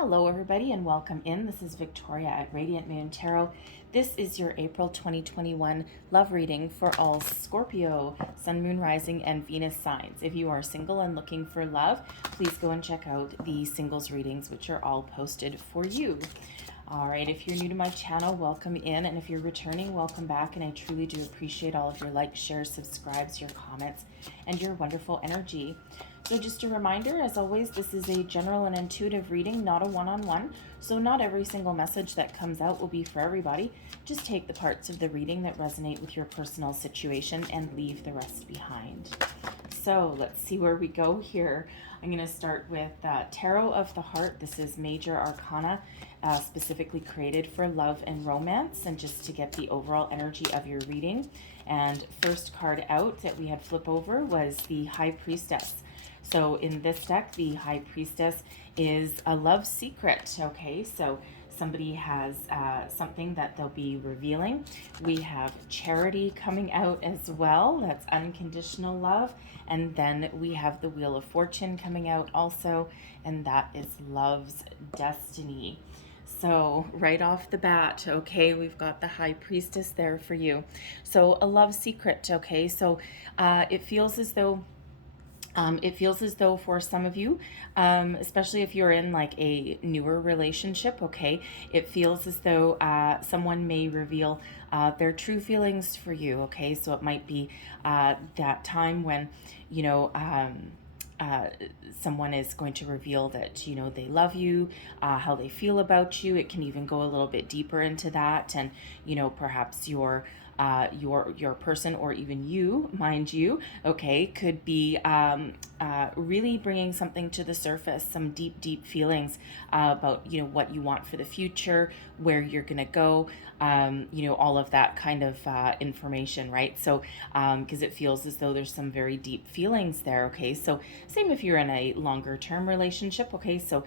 Hello everybody and welcome in. This is Victoria at Radiant Moon Tarot. This is your April 2021 love reading for all Scorpio, Sun, Moon, Rising, and Venus signs. If you are single and looking for love, please go and check out the singles readings, which are all posted for you. All right, if you're new to my channel, welcome in. And if you're returning, welcome back. And I truly do appreciate all of your likes, shares, subscribes, your comments, and your wonderful energy. So just a reminder, as always, this is a general and intuitive reading, not a one-on-one. So not every single message that comes out will be for everybody. Just take the parts of the reading that resonate with your personal situation and leave the rest behind. So let's see where we go here. I'm going to start with Tarot of the Heart. This is Major Arcana, specifically created for love and romance, and just to get the overall energy of your reading. And first card out that we had flip over was the High Priestess. So in this deck, the High Priestess is a love secret, okay? So somebody has something that they'll be revealing. We have Charity coming out as well. That's unconditional love. And then we have the Wheel of Fortune coming out also, and that is love's destiny. So right off the bat, okay, we've got the High Priestess there for you. So a love secret, okay? So it feels as though for some of you, especially if you're in like a newer relationship, okay, it feels as though someone may reveal their true feelings for you, okay? So it might be that time when, you know, someone is going to reveal that, you know, they love you, how they feel about you. It can even go a little bit deeper into that, and, you know, perhaps your person, or even you, mind you, okay, could be really bringing something to the surface, some deep feelings about, you know, what you want for the future, where you're gonna go, you know, all of that kind of information, right? So because it feels as though there's some very deep feelings there, okay? So same if you're in a longer term relationship, okay? So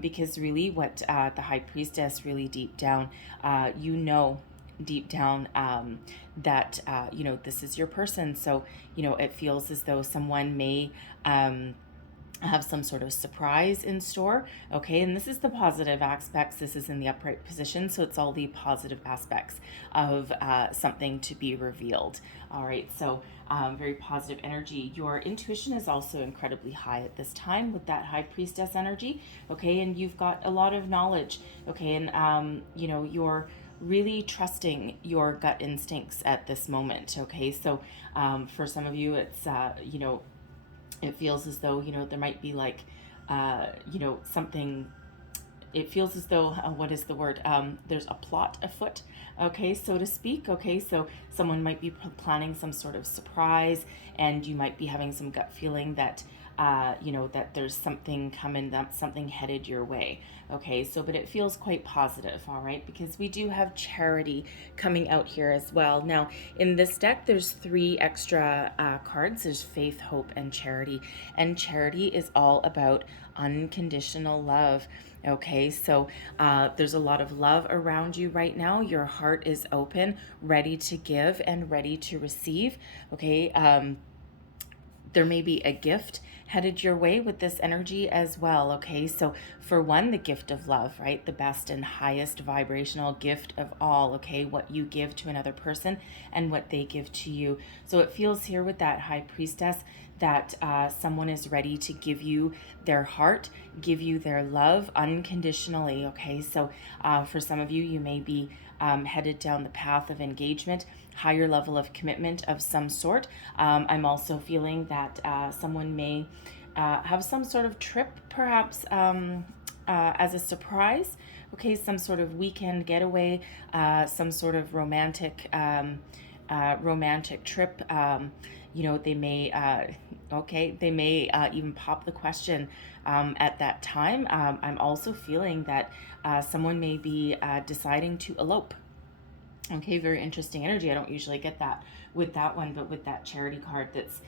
because really what the High Priestess, really deep down, you know, deep down that you know, this is your person. So, you know, it feels as though someone may have some sort of surprise in store, okay? And this is the positive aspects. This is in the upright position, so it's all the positive aspects of something to be revealed. All right, so very positive energy. Your intuition is also incredibly high at this time with that High Priestess energy, okay? And you've got a lot of knowledge, okay? And you know, you're really trusting your gut instincts at this moment, okay? So for some of you, it's you know, it feels as though, you know, there might be like you know, something, it feels as though what is the word, there's a plot afoot, okay, so to speak, okay? So someone might be planning some sort of surprise, and you might be having some gut feeling that you know, that there's something coming, that something headed your way, okay? So, but it feels quite positive, all right, because we do have Charity coming out here as well. Now, in this deck, there's 3 extra cards. There's Faith, Hope, and Charity. And Charity is all about unconditional love, okay? So there's a lot of love around you right now. Your heart is open, ready to give and ready to receive, okay? There may be a gift headed your way with this energy as well, okay? So for one, the gift of love, right? The best and highest vibrational gift of all, okay? What you give to another person and what they give to you. So it feels here with that High Priestess that someone is ready to give you their heart, give you their love unconditionally, okay? So for some of you, you may be headed down the path of engagement, higher level of commitment of some sort. I'm also feeling that someone may have some sort of trip, perhaps as a surprise, okay? Some sort of weekend getaway, some sort of romantic trip. You know, they may, okay, they may even pop the question at that time. I'm also feeling that someone may be deciding to elope. Okay, very interesting energy. I don't usually get that with that one, but with that charity card, that's,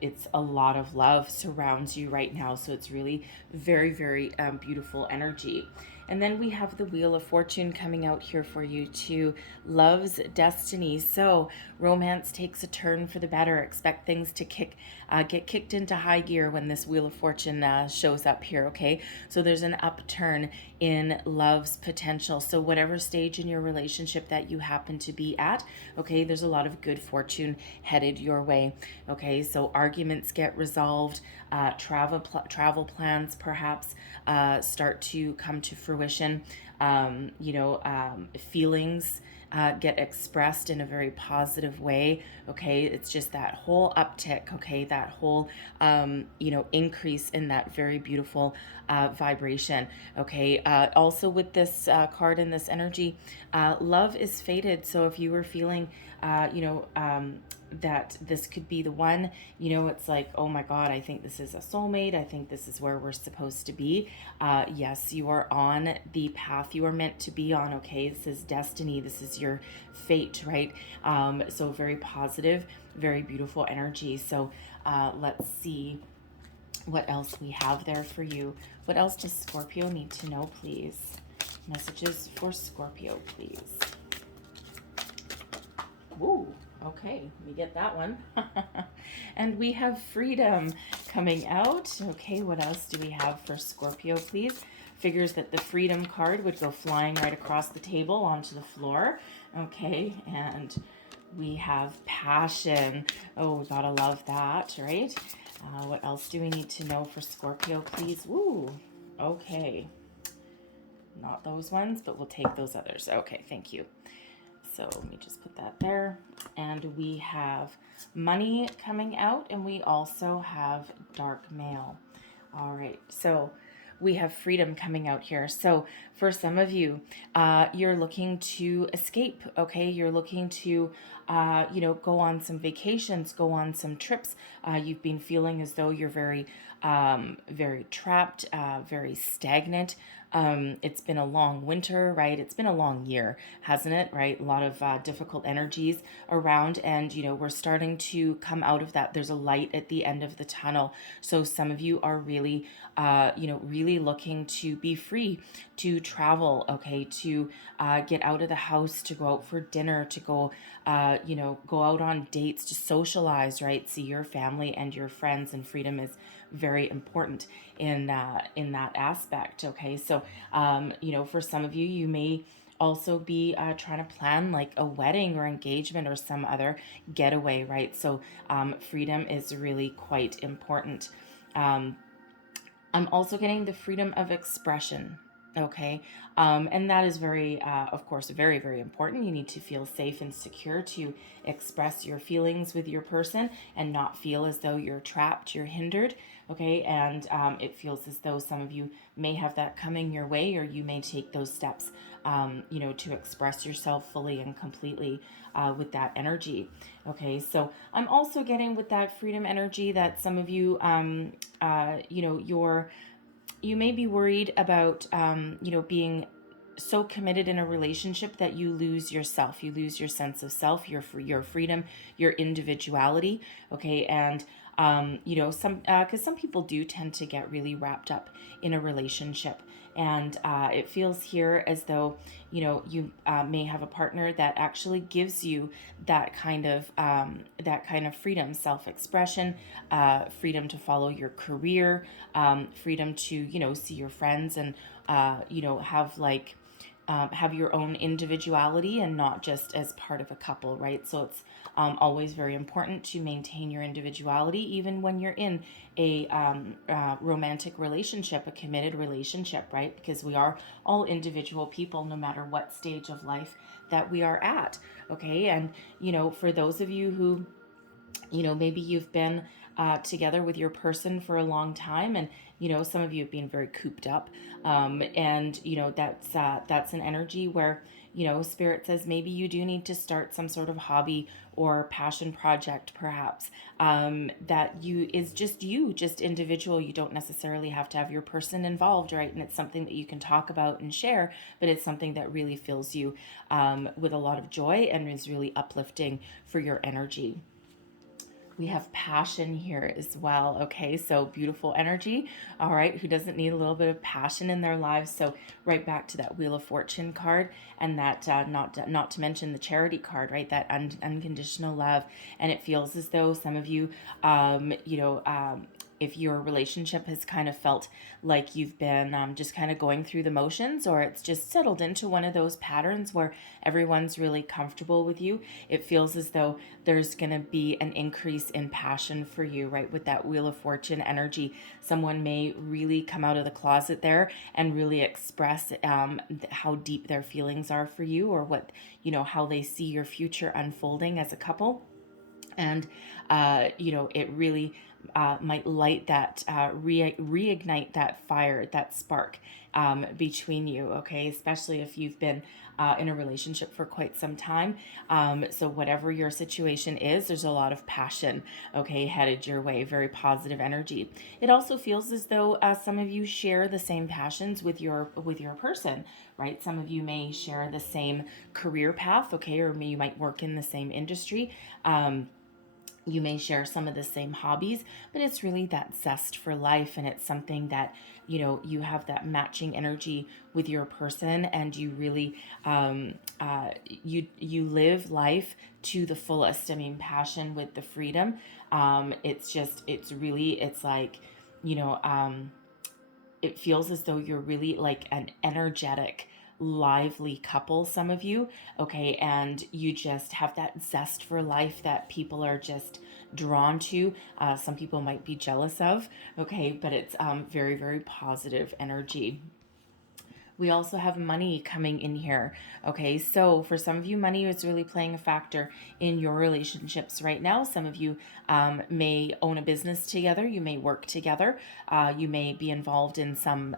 it's a lot of love surrounds you right now. So it's really very, very beautiful energy. And then we have the Wheel of Fortune coming out here for you too. Love's destiny. So romance takes a turn for the better. Expect things to get kicked into high gear when this Wheel of Fortune shows up here. Okay, so there's an upturn in love's potential. So whatever stage in your relationship that you happen to be at, okay, there's a lot of good fortune headed your way. Okay, so arguments get resolved, travel plans perhaps start to come to fruition. Feelings get expressed in a very positive way. Okay, it's just that whole uptick. Okay, that whole increase in that very beautiful vibration. Okay, also with this card and this energy, love is fated. So if you were feeling that this could be the one, it's like, oh my God, I think this is a soulmate. I think this is where we're supposed to be. Yes, you are on the path you are meant to be on. Okay, this is destiny. This is your fate, right? So very positive, very beautiful energy. So let's see what else we have there for you. What else does Scorpio need to know, please? Messages for Scorpio, please. Woo, okay, we get that one. And we have freedom coming out. Okay, what else do we have for Scorpio, please? Figures that the freedom card would go flying right across the table onto the floor. Okay, and we have passion. Oh, we gotta love that, right? What else do we need to know for Scorpio, please? Woo, okay. Not those ones, but we'll take those others. Okay, thank you. So let me just put that there. And we have money coming out, and we also have dark mail. All right, so we have freedom coming out here. So for some of you, you're looking to escape, okay? You're looking to, go on some vacations, go on some trips. You've been feeling as though you're very, very trapped, very stagnant. It's been a long winter, right? It's been a long year, hasn't it? Right? A lot of difficult energies around, and we're starting to come out of that. There's a light at the end of the tunnel. So some of you are really, really looking to be free, to travel, okay, to get out of the house, to go out for dinner, to go, go out on dates, to socialize, right? See your family and your friends, and freedom is very important in that aspect. Okay, so for some of you, you may also be trying to plan like a wedding or engagement or some other getaway, right? So freedom is really quite important. I'm also getting the freedom of expression. Okay. And that is very, of course, very, very important. You need to feel safe and secure to express your feelings with your person and not feel as though you're trapped, you're hindered. Okay. And it feels as though some of you may have that coming your way, or you may take those steps, to express yourself fully and completely with that energy. Okay. So I'm also getting with that freedom energy that some of you, you may be worried about, being so committed in a relationship that you lose yourself. You lose your sense of self, your freedom, your individuality. Okay, and because some people do tend to get really wrapped up in a relationship, and it feels here as though you may have a partner that actually gives you that kind of freedom, self-expression, freedom to follow your career, freedom to see your friends and have your own individuality and not just as part of a couple, right? So it's always very important to maintain your individuality even when you're in a romantic relationship, a committed relationship, right? Because we are all individual people no matter what stage of life that we are at, okay? And, for those of you who, maybe you've been together with your person for a long time, and some of you have been very cooped up. And, that's an energy where, Spirit says maybe you do need to start some sort of hobby or passion project, perhaps, that is just you, just individual. You don't necessarily have to have your person involved, right? And it's something that you can talk about and share, but it's something that really fills you with a lot of joy and is really uplifting for your energy. We have passion here as well. Okay, so beautiful energy. All right, who doesn't need a little bit of passion in their lives? So right back to that Wheel of Fortune card, and that not to mention the Charity card, right? That unconditional love, and it feels as though some of you, if your relationship has kind of felt like you've been just kind of going through the motions, or it's just settled into one of those patterns where everyone's really comfortable with you, it feels as though there's going to be an increase in passion for you, right? With that Wheel of Fortune energy, someone may really come out of the closet there and really express how deep their feelings are for you, or what, how they see your future unfolding as a couple. And it really might light that reignite that fire, that spark between you. Okay, especially if you've been in a relationship for quite some time. So whatever your situation is, there's a lot of passion, okay, headed your way. Very positive energy. It also feels as though some of you share the same passions with your person, right? Some of you may share the same career path, okay, or you might work in the same industry. You may share some of the same hobbies, but it's really that zest for life, and it's something that, you have that matching energy with your person, and you really, you live life to the fullest. I mean, passion with the freedom. It's like, you know, um, it feels as though you're really like an energetic, lively couple, some of you, okay, and you just have that zest for life that people are just drawn to. Some people might be jealous of, okay, but it's very, very positive energy. We also have money coming in here. Okay, so for some of you, money is really playing a factor in your relationships right now. Some of you may own a business together. You may work together. You may be involved in some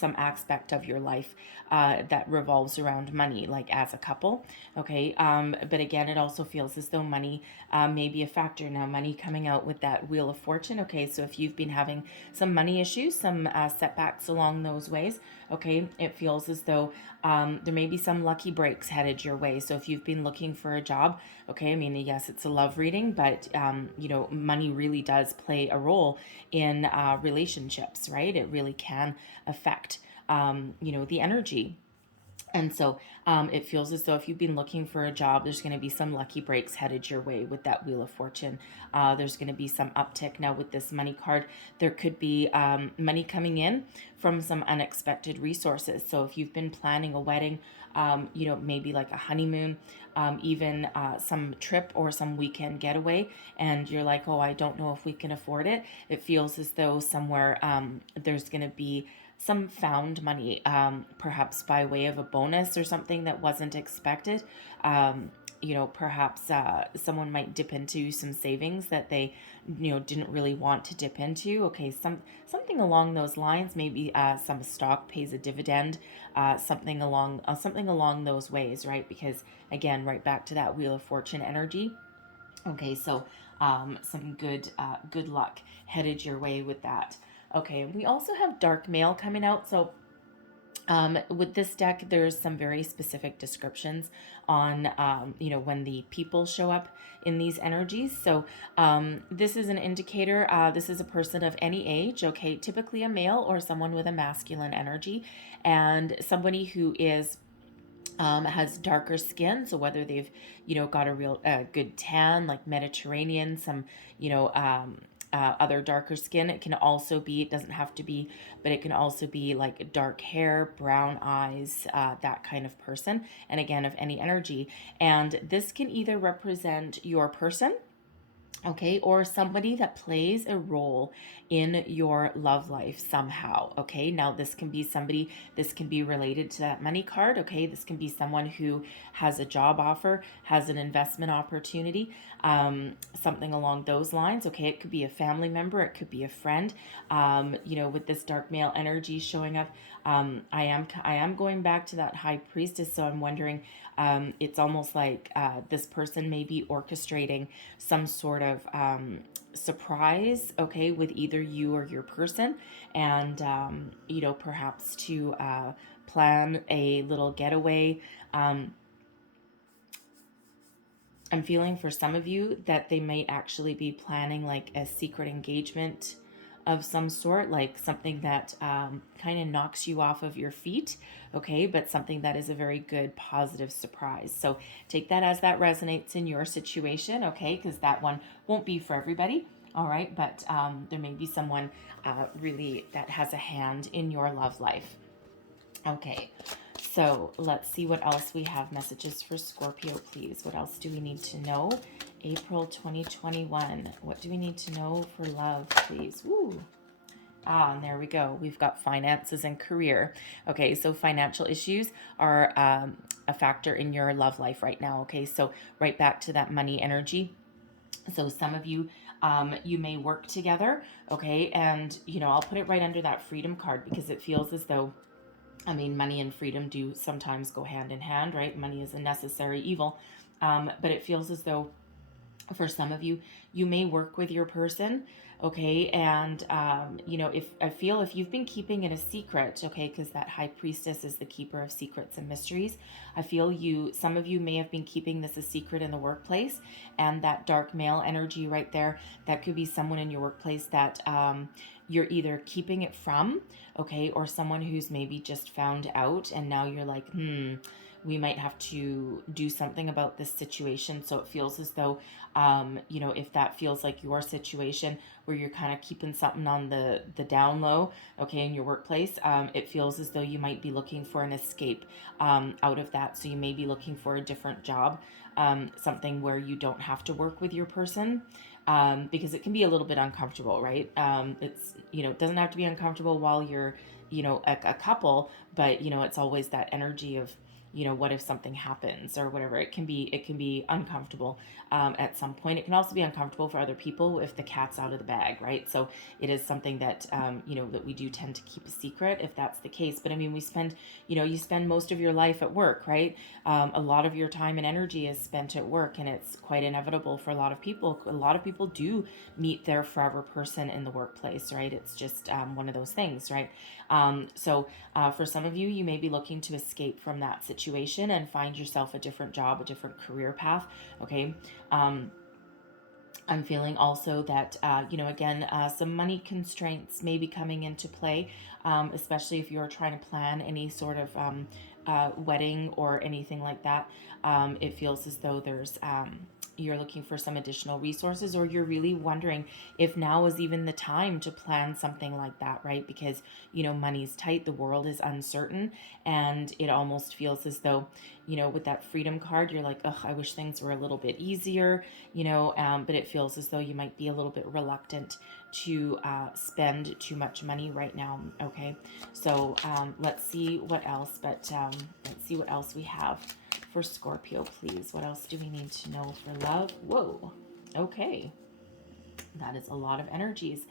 aspect of your life that revolves around money, like as a couple. Okay, but again, it also feels as though money may be a factor. Now, money coming out with that Wheel of Fortune. Okay, so if you've been having some money issues, some setbacks along those ways, okay, it feels as though there may be some lucky breaks headed your way. So if you've been looking for a job, okay, I mean, yes, it's a love reading, but money really does play a role in relationships, right? It really can affect the energy. And so it feels as though if you've been looking for a job, there's going to be some lucky breaks headed your way with that Wheel of Fortune. There's going to be some uptick. Now with this money card, there could be money coming in from some unexpected resources. So if you've been planning a wedding, maybe like a honeymoon, even some trip or some weekend getaway, and you're like, oh, I don't know if we can afford it. It feels as though somewhere there's going to be some found money, perhaps by way of a bonus or something that wasn't expected. Perhaps someone might dip into some savings that they, didn't really want to dip into. Okay, something along those lines. Maybe some stock pays a dividend, something along those ways, right? Because again, right back to that Wheel of Fortune energy. Okay, so some good luck headed your way with that. Okay, we also have dark mail coming out. So with this deck, there's some very specific descriptions on, when the people show up in these energies. So this is an indicator. This is a person of any age, okay, typically a male or someone with a masculine energy, and somebody who is has darker skin. So whether they've, got a real good tan, like Mediterranean, some, other darker skin. It can also be, it doesn't have to be, but it can also be like dark hair, brown eyes, that kind of person. And again, of any energy. And this can either represent your person, okay, or somebody that plays a role in your love life somehow. Okay, now this can be somebody, this can be related to that money card. Okay, this can be someone who has a job offer, has an investment opportunity, something along those lines. Okay, it could be a family member, it could be a friend. With this dark male energy showing up, I am going back to that high priestess. So I'm wondering, it's almost like this person may be orchestrating some sort of surprise, okay, with either you or your person, and perhaps to plan a little getaway. Um, I'm feeling for some of you that they might actually be planning like a secret engagement of some sort, like something that kind of knocks you off of your feet, okay, but something that is a very good positive surprise. So take that as that resonates in your situation, okay, because that one won't be for everybody. All right, but there may be someone really that has a hand in your love life. Okay, so let's see what else we have. Messages for Scorpio, please. What else do we need to know? April 2021. What do we need to know for love, please? Woo. And there we go. We've got finances and career. Okay, so financial issues are a factor in your love life right now. Okay, so right back to that money energy. So some of you, you may work together. Okay, and I'll put it right under that freedom card because it feels as though, I mean, money and freedom do sometimes go hand in hand, right? Money is a necessary evil. But it feels as though for some of you, you may work with your person, okay, and if I feel if you've been keeping it a secret, okay, because that high priestess is the keeper of secrets and mysteries, I feel some of you may have been keeping this a secret in the workplace, and that dark male energy right there, that could be someone in your workplace that you're either keeping it from, okay, or someone who's maybe just found out and now you're like, we might have to do something about this situation. So it feels as though, if that feels like your situation where you're kind of keeping something on the down low, okay, in your workplace, it feels as though you might be looking for an escape out of that. So you may be looking for a different job, something where you don't have to work with your person. Because it can be a little bit uncomfortable, right? It doesn't have to be uncomfortable while you're, a couple, but, it's always that energy of, what if something happens or whatever. It can be uncomfortable at some point. It can also be uncomfortable for other people if the cat's out of the bag, right? So it is something that that we do tend to keep a secret if that's the case. But I mean, you spend most of your life at work, right? A lot of your time and energy is spent at work, and it's quite inevitable for a lot of people. A lot of people do meet their forever person in the workplace, right? It's just one of those things, right? So for some of you, you may be looking to escape from that situation and find yourself a different job, a different career path. Okay. I'm feeling also that, again, some money constraints may be coming into play, especially if you're trying to plan any sort of wedding or anything like that. It feels as though you're looking for some additional resources, or you're really wondering if now is even the time to plan something like that, right? Because, money's tight, the world is uncertain, and it almost feels as though, with that freedom card, you're like, oh, I wish things were a little bit easier, but it feels as though you might be a little bit reluctant to spend too much money right now. Okay, so let's see what else, but let's see what else we have for Scorpio, please. What else do we need to know for love? Whoa, okay, that is a lot of energies.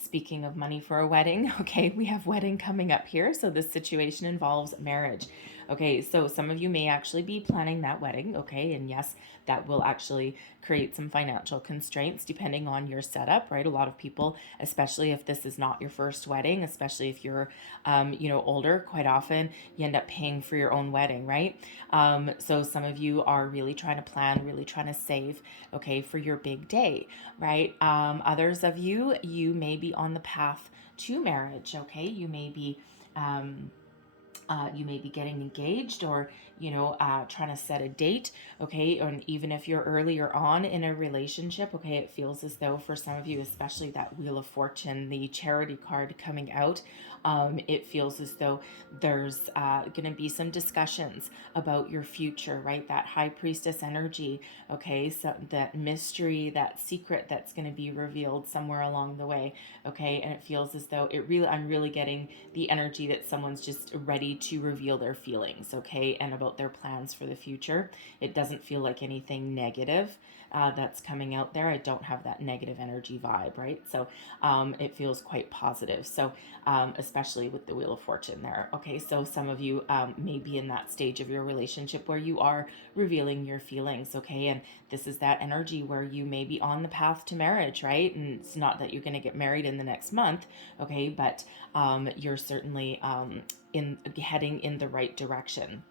Speaking of money for a wedding, okay, we have wedding coming up here. So this situation involves marriage. Okay, so some of you may actually be planning that wedding, okay, and yes, that will actually create some financial constraints depending on your setup, right? A lot of people, especially if this is not your first wedding, especially if you're, older, quite often you end up paying for your own wedding, right? So some of you are really trying to plan, really trying to save, okay, for your big day, right? Others of you, you may be on the path to marriage, okay? You may be getting engaged, or trying to set a date, okay? And even if you're earlier on in a relationship, okay, it feels as though for some of you, especially that Wheel of Fortune, the Charity card coming out, It feels as though there's going to be some discussions about your future, right? That high priestess energy, okay? So that mystery, that secret that's going to be revealed somewhere along the way, okay? And it feels as though I'm really getting the energy that someone's just ready to reveal their feelings, okay? And about their plans for the future. It doesn't feel like anything negative that's coming out there. I don't have that negative energy vibe, right? So it feels quite positive. So especially with the Wheel of Fortune there. Okay, so some of you may be in that stage of your relationship where you are revealing your feelings, okay? And this is that energy where you may be on the path to marriage, right? And it's not that you're going to get married in the next month, okay? But you're certainly heading in the right direction.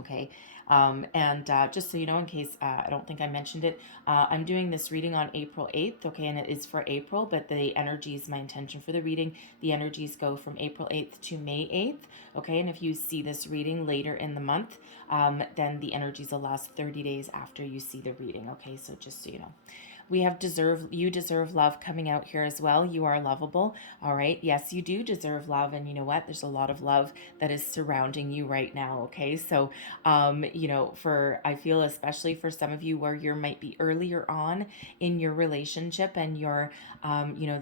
Okay, and just so you know, in case I don't think I mentioned it, I'm doing this reading on April 8th, okay, and it is for April, but the energies, my intention for the reading, the energies go from April 8th to May 8th, okay, and if you see this reading later in the month, then the energies will last 30 days after you see the reading, okay, so just so you know. We have you deserve love coming out here as well. You are lovable. All right. Yes, you do deserve love. And you know what? There's a lot of love that is surrounding you right now. Okay. So, I feel especially for some of you where you might be earlier on in your relationship and there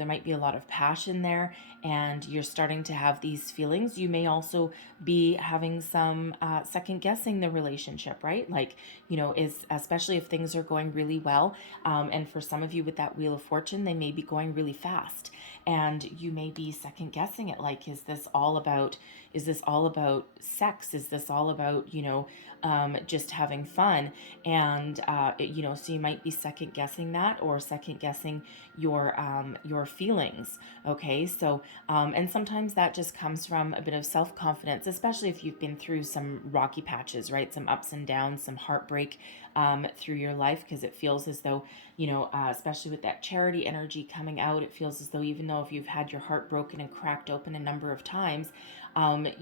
might be a lot of passion there and you're starting to have these feelings. You may also be having some second guessing the relationship, right? Like, especially if things are going really well. And for some of you with that Wheel of Fortune, they may be going really fast and you may be second guessing it. Like, is this all about sex? Is this all about, just having fun? And, so you might be second guessing that or second guessing your feelings. Okay. So, and sometimes that just comes from a bit of self-confidence, especially if you've been through some rocky patches, right? Some ups and downs, some heartbreak, through your life, because it feels as though, especially with that charity energy coming out, it feels as though even though if you've had your heart broken and cracked open a number of times,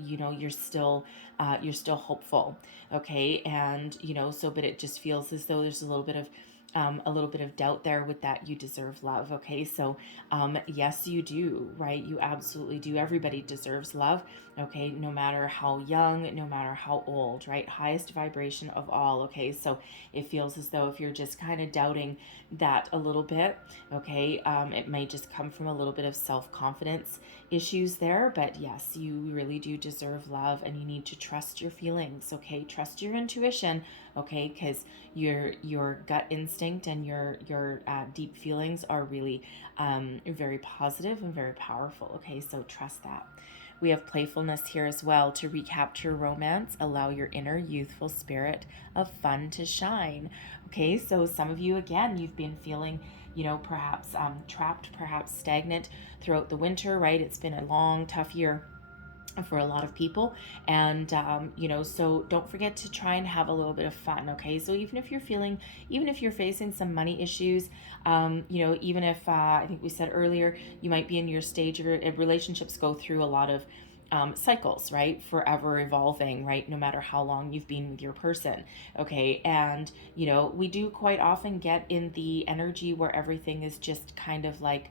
you're still hopeful, okay, and but it just feels as though there's a little bit of doubt there with that you deserve love, okay, so yes, you do, right? You absolutely do. Everybody deserves love, okay, no matter how young, no matter how old, right? Highest vibration of all, okay, so it feels as though if you're just kind of doubting that a little bit, okay, it may just come from a little bit of self-confidence issues there, but yes, you really do deserve love and you need to trust your feelings, okay? Trust your intuition, okay, because your gut instinct and your deep feelings are really very positive and very powerful, okay? So trust that. We have playfulness here as well. To recapture romance, allow your inner youthful spirit of fun to shine. Okay, so some of you, again, you've been feeling, perhaps trapped, perhaps stagnant throughout the winter, right? It's been a long, tough year for a lot of people, and so don't forget to try and have a little bit of fun, okay? So even if you're facing some money issues, even if I think we said earlier, you might be in your stage of relationships go through a lot of cycles, right? Forever evolving, right? No matter how long you've been with your person, okay? And we do quite often get in the energy where everything is just kind of like,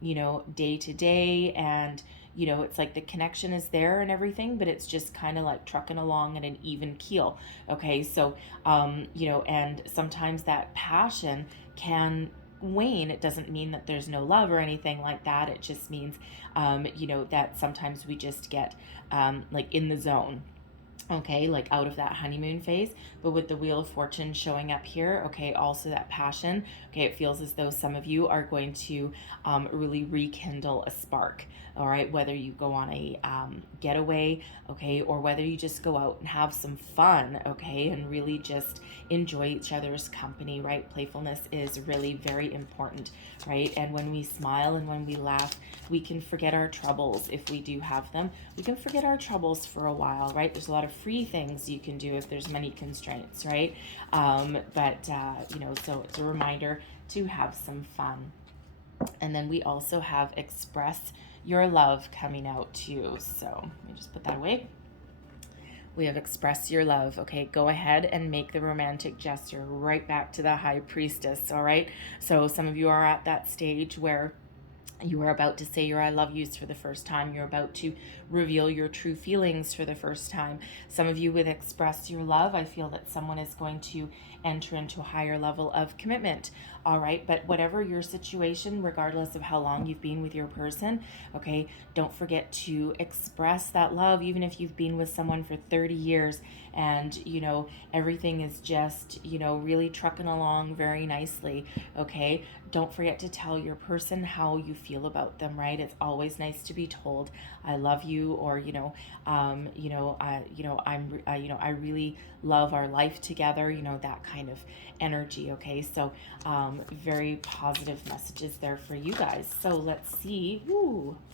day to day, and it's like the connection is there and everything, but it's just kind of like trucking along at an even keel, okay? So and sometimes that passion can wane. It doesn't mean that there's no love or anything like that. It just means that sometimes we just get like in the zone, okay, like out of that honeymoon phase. But with the Wheel of Fortune showing up here, okay, also that passion, okay, it feels as though some of you are going to really rekindle a spark, all right, whether you go on a getaway, okay, or whether you just go out and have some fun, okay, and really just enjoy each other's company, right? Playfulness is really very important, right? And when we smile and when we laugh, we can forget our troubles. If we do have them, we can forget our troubles for a while, right? There's a lot of free things you can do if there's many constraints, right? So it's a reminder to have some fun. And then we also have express your love coming out too. So let me just put that away. We have express your love. Okay, go ahead and make the romantic gesture right back to the High Priestess, all right? So some of you are at that stage where You are about to say your I love yous for the first time. You're about to reveal your true feelings for the first time. Some of you would express your love. I feel that someone is going to enter into a higher level of commitment. All right. But whatever your situation, regardless of how long you've been with your person, okay, don't forget to express that love, even if you've been with someone for 30 years and, everything is just, really trucking along very nicely. Okay. Don't forget to tell your person how you feel about them, right? It's always nice to be told, "I love you," or I really love our life together. That kind of energy. Okay, so very positive messages there for you guys. So let's see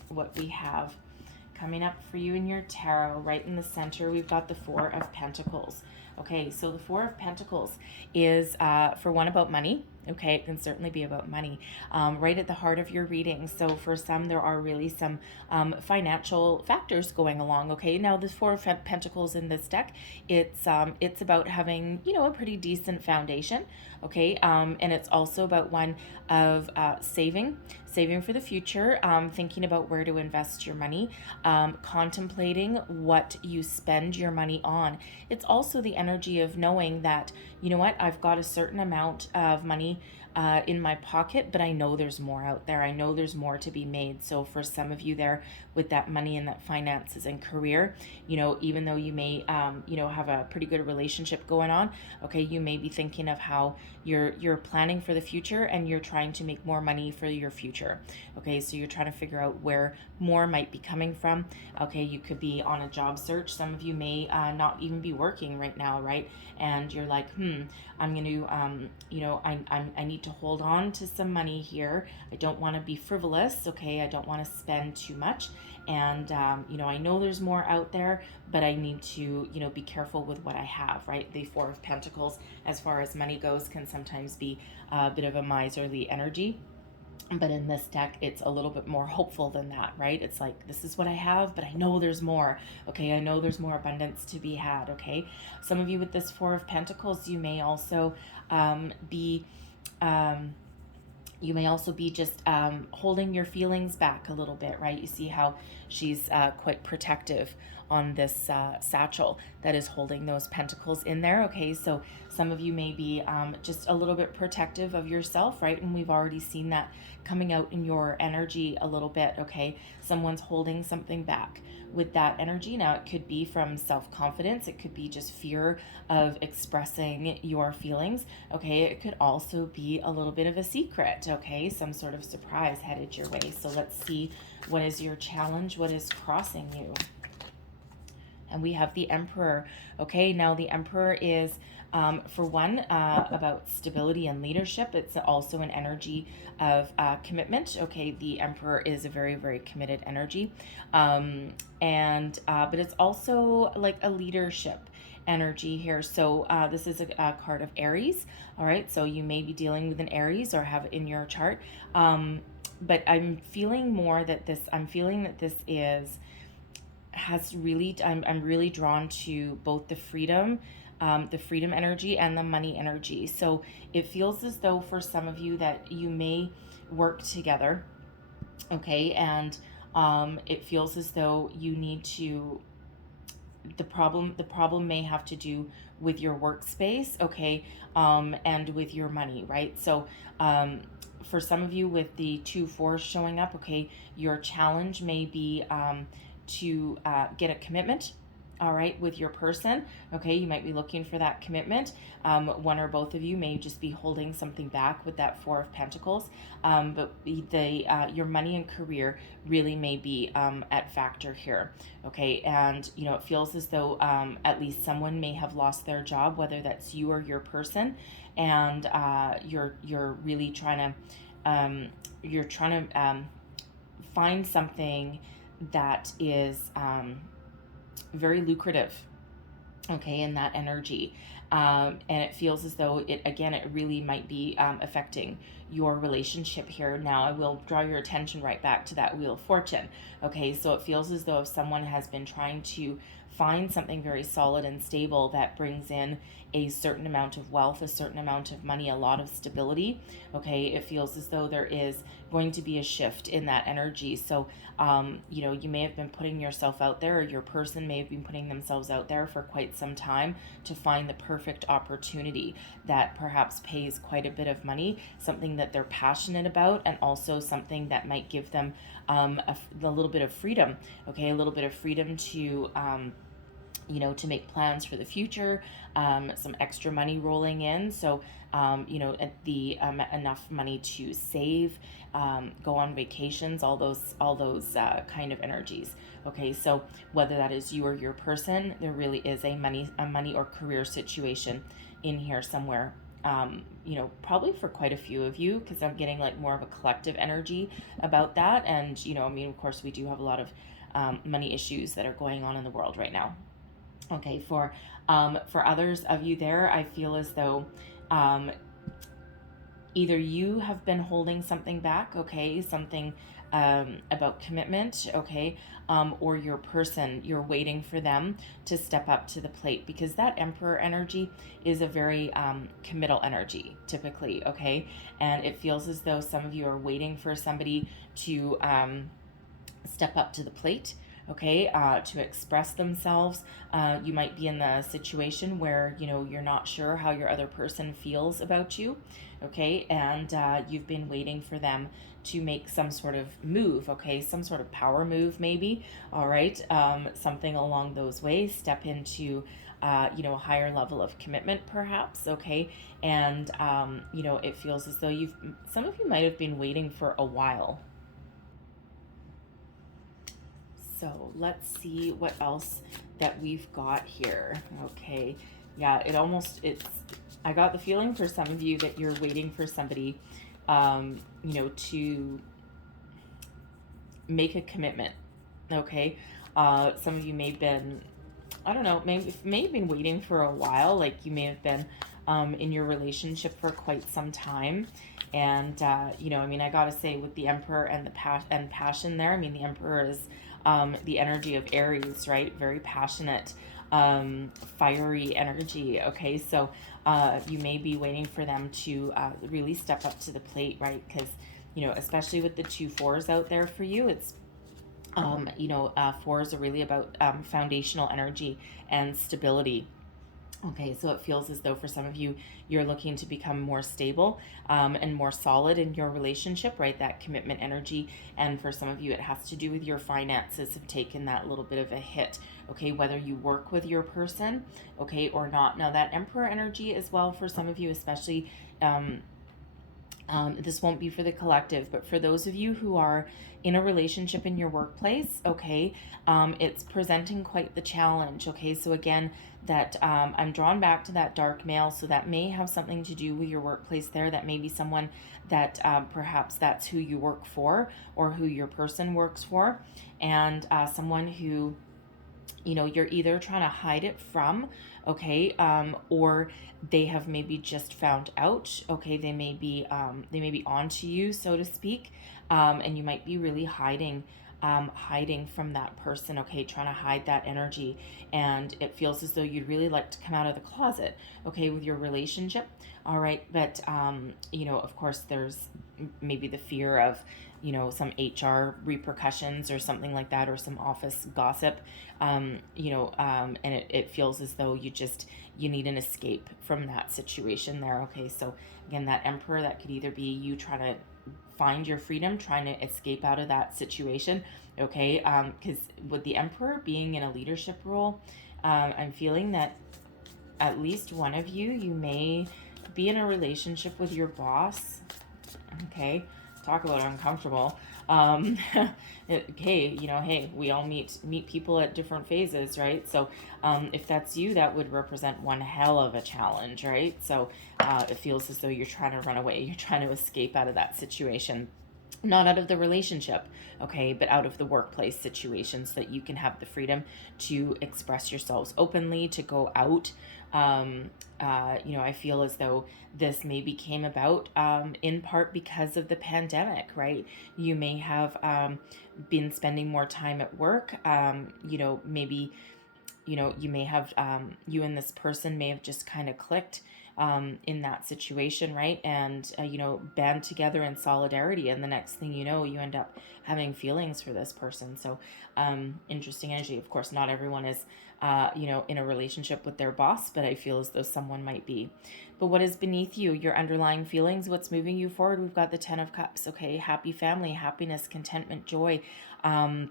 what we have coming up for you in your tarot. Right in the center, we've got the Four of Pentacles. Okay, so the Four of Pentacles is, for one, about money. Okay, it can certainly be about money, right at the heart of your reading. So for some, there are really some financial factors going along. Okay, now the Four of Pentacles in this deck, it's about having, a pretty decent foundation. Okay, and it's also about one of saving for the future, thinking about where to invest your money, contemplating what you spend your money on. It's also the energy of knowing that, I've got a certain amount of money in my pocket, but I know there's more out there. I know there's more to be made. So for some of you there with that money and that finances and career, even though you may, have a pretty good relationship going on, okay, you may be thinking of how you're planning for the future and you're trying to make more money for your future. Okay, so you're trying to figure out where more might be coming from. Okay, you could be on a job search. Some of you may not even be working right now, right? And you're like, I'm going to, I need to hold on to some money here. I don't want to be frivolous. Okay, I don't want to spend too much. And, I know there's more out there, but I need to, be careful with what I have, right? The Four of Pentacles, as far as money goes, can sometimes be a bit of a miserly energy. But in this deck, it's a little bit more hopeful than that, right? It's like, this is what I have, but I know there's more. Okay, I know there's more abundance to be had. Okay, some of you with this Four of Pentacles, you may also be just holding your feelings back a little bit, right? You see how she's quite protective on this satchel that is holding those pentacles in there. Okay, so some of you may be just a little bit protective of yourself, right? And we've already seen that coming out in your energy a little bit. Okay, someone's holding something back with that energy. Now, it could be from self-confidence. It could be just fear of expressing your feelings. Okay, it could also be a little bit of a secret. Okay, some sort of surprise headed your way. So let's see, what is your challenge? What is crossing you? And we have the Emperor. Okay, now the Emperor is, for one, about stability and leadership. It's also an energy of commitment. Okay, the Emperor is a very, very committed energy. But it's also like a leadership energy here. So this is a card of Aries. All right, so you may be dealing with an Aries or have it in your chart. But I'm feeling that this has really, I'm really drawn to both the freedom energy and the money energy. So it feels as though for some of you that you may work together, okay, and it feels as though you need to, the problem may have to do with your workspace, okay, and with your money, right? So for some of you with the 2-4 showing up, okay, your challenge may be to get a commitment, all right, with your person. Okay, you might be looking for that commitment. One or both of you may just be holding something back with that Four of Pentacles, but your money and career really may be at factor here. Okay, and it feels as though at least someone may have lost their job, whether that's you or your person, and you're really trying to find something that is very lucrative, okay, in that energy. And it feels as though it really might be affecting your relationship here. Now, I will draw your attention right back to that Wheel of Fortune. Okay, so it feels as though if someone has been trying to find something very solid and stable that brings in a certain amount of wealth, a certain amount of money, a lot of stability, okay, it feels as though there is going to be a shift in that energy. So, you know, you may have been putting yourself out there, or your person may have been putting themselves out there for quite some time to find the perfect opportunity that perhaps pays quite a bit of money, something that they're passionate about, and also something that might give them a little bit of freedom, okay, a little bit of freedom to you know, to make plans for the future, some extra money rolling in. So, you know, the enough money to save, go on vacations, all those kind of energies. Okay, so whether that is you or your person, there really is a money or career situation in here somewhere. You know, probably for quite a few of you, because I'm getting like more of a collective energy about that. And, you know, I mean, of course, we do have a lot of money issues that are going on in the world right now. Okay, for others of you there, I feel as though um, either you have been holding something back, okay, something about commitment, okay, or your person, you're waiting for them to step up to the plate, because that Emperor energy is a very committal energy typically, okay, and it feels as though some of you are waiting for somebody to step up to the plate, okay, to express themselves. You might be in the situation where, you know, you're not sure how your other person feels about you, okay, and you've been waiting for them to make some sort of move, okay, some sort of power move maybe, all right, something along those ways, step into you know, a higher level of commitment perhaps, okay, and you know, it feels as though some of you might have been waiting for a while. So let's see what else that we've got here. Okay. Yeah, I got the feeling for some of you that you're waiting for somebody, you know, to make a commitment. Okay. Some of you may have been, I don't know, may have been waiting for a while. Like you may have been in your relationship for quite some time. And, you know, I mean, I got to say with the Emperor and and passion there, I mean, the Emperor is the energy of Aries, right? Very passionate, fiery energy. Okay, so you may be waiting for them to really step up to the plate, right? Because, you know, especially with the 2 4s out there for you, it's you know, 4s are really about foundational energy and stability. Okay, so it feels as though for some of you, you're looking to become more stable and more solid in your relationship, right? That commitment energy. And for some of you, it has to do with your finances have taken that little bit of a hit, okay? Whether you work with your person, okay, or not. Now, that Emperor energy as well for some of you, especially. This won't be for the collective, but for those of you who are in a relationship in your workplace, okay, it's presenting quite the challenge, okay? So again, that I'm drawn back to that dark male, so that may have something to do with your workplace there. That may be someone that perhaps that's who you work for or who your person works for, and someone who, you know, you're either trying to hide it from, okay, or they have maybe just found out, okay, they may be onto you, so to speak, and you might be really hiding from that person, okay, trying to hide that energy, and it feels as though you'd really like to come out of the closet, okay, with your relationship, all right, but you know, of course, there's maybe the fear of, you know, some HR repercussions or something like that, or some office gossip, you know, and it feels as though you need an escape from that situation there. Okay, so again, that Emperor, that could either be you trying to find your freedom, trying to escape out of that situation, okay, because with the Emperor being in a leadership role, I'm feeling that at least one of you may be in a relationship with your boss, okay, talk about uncomfortable. Hey, you know, hey, we all meet people at different phases, right? So if that's you, that would represent one hell of a challenge, right? So it feels as though you're trying to run away, you're trying to escape out of that situation, not out of the relationship, okay, but out of the workplace situation, so that you can have the freedom to express yourselves openly, to go out. You know, I feel as though this maybe came about in part because of the pandemic, right? You may have been spending more time at work. You know, maybe, you know, you may have, you and this person may have just kind of clicked. in that situation, right? And, band together in solidarity. And the next thing you know, you end up having feelings for this person. So, interesting energy. Of course, not everyone is, in a relationship with their boss, but I feel as though someone might be. But what is beneath you? Your underlying feelings, what's moving you forward? We've got the Ten of Cups, okay? Happy family, happiness, contentment, joy. Some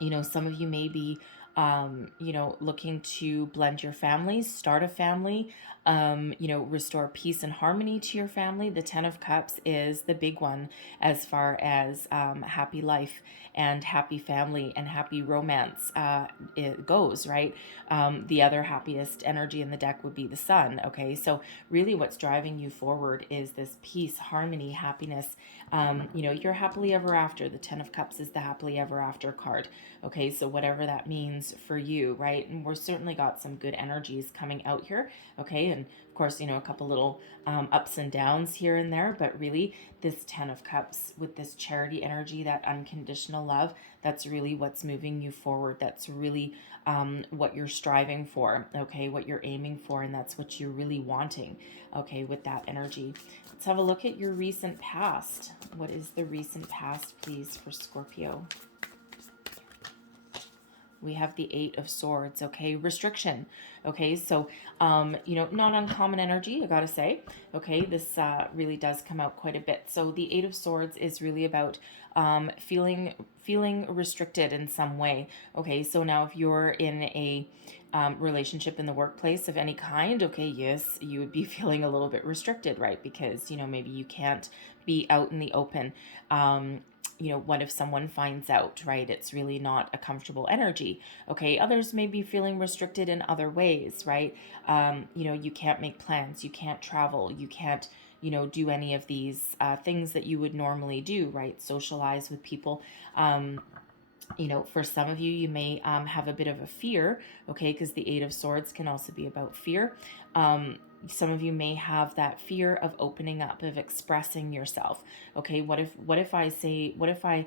of you may be, looking to blend your families, start a family, restore peace and harmony to your family. The Ten of Cups is the big one as far as happy life and happy family and happy romance it goes, right? The other happiest energy in the deck would be the Sun, okay? So really what's driving you forward is this peace, harmony, happiness. You're happily ever after. The Ten of Cups is the happily ever after card. Okay, so whatever that means for you, right? And we're certainly got some good energies coming out here, okay? And of course, a couple little ups and downs here and there, but really this Ten of Cups with this charity energy, that unconditional love, that's really what's moving you forward. That's really what you're striving for, okay? What you're aiming for, and that's what you're really wanting, okay, with that energy. Let's have a look at your recent past. What is the recent past, please, for Scorpio? We have the Eight of Swords, okay? Restriction, okay? So, not uncommon energy, I gotta say, okay? This really does come out quite a bit. So the Eight of Swords is really about feeling restricted in some way, okay? So now if you're in a relationship in the workplace of any kind, okay, yes, you would be feeling a little bit restricted, right? Because, maybe you can't be out in the open. What if someone finds out, right? It's really not a comfortable energy. Okay, others may be feeling restricted in other ways, right? You can't make plans, you can't travel, you can't, do any of these things that you would normally do, right? Socialize with people. For some of you, you may have a bit of a fear, okay, because the Eight of Swords can also be about fear. Some of you may have that fear of opening up, of expressing yourself. Okay, what if I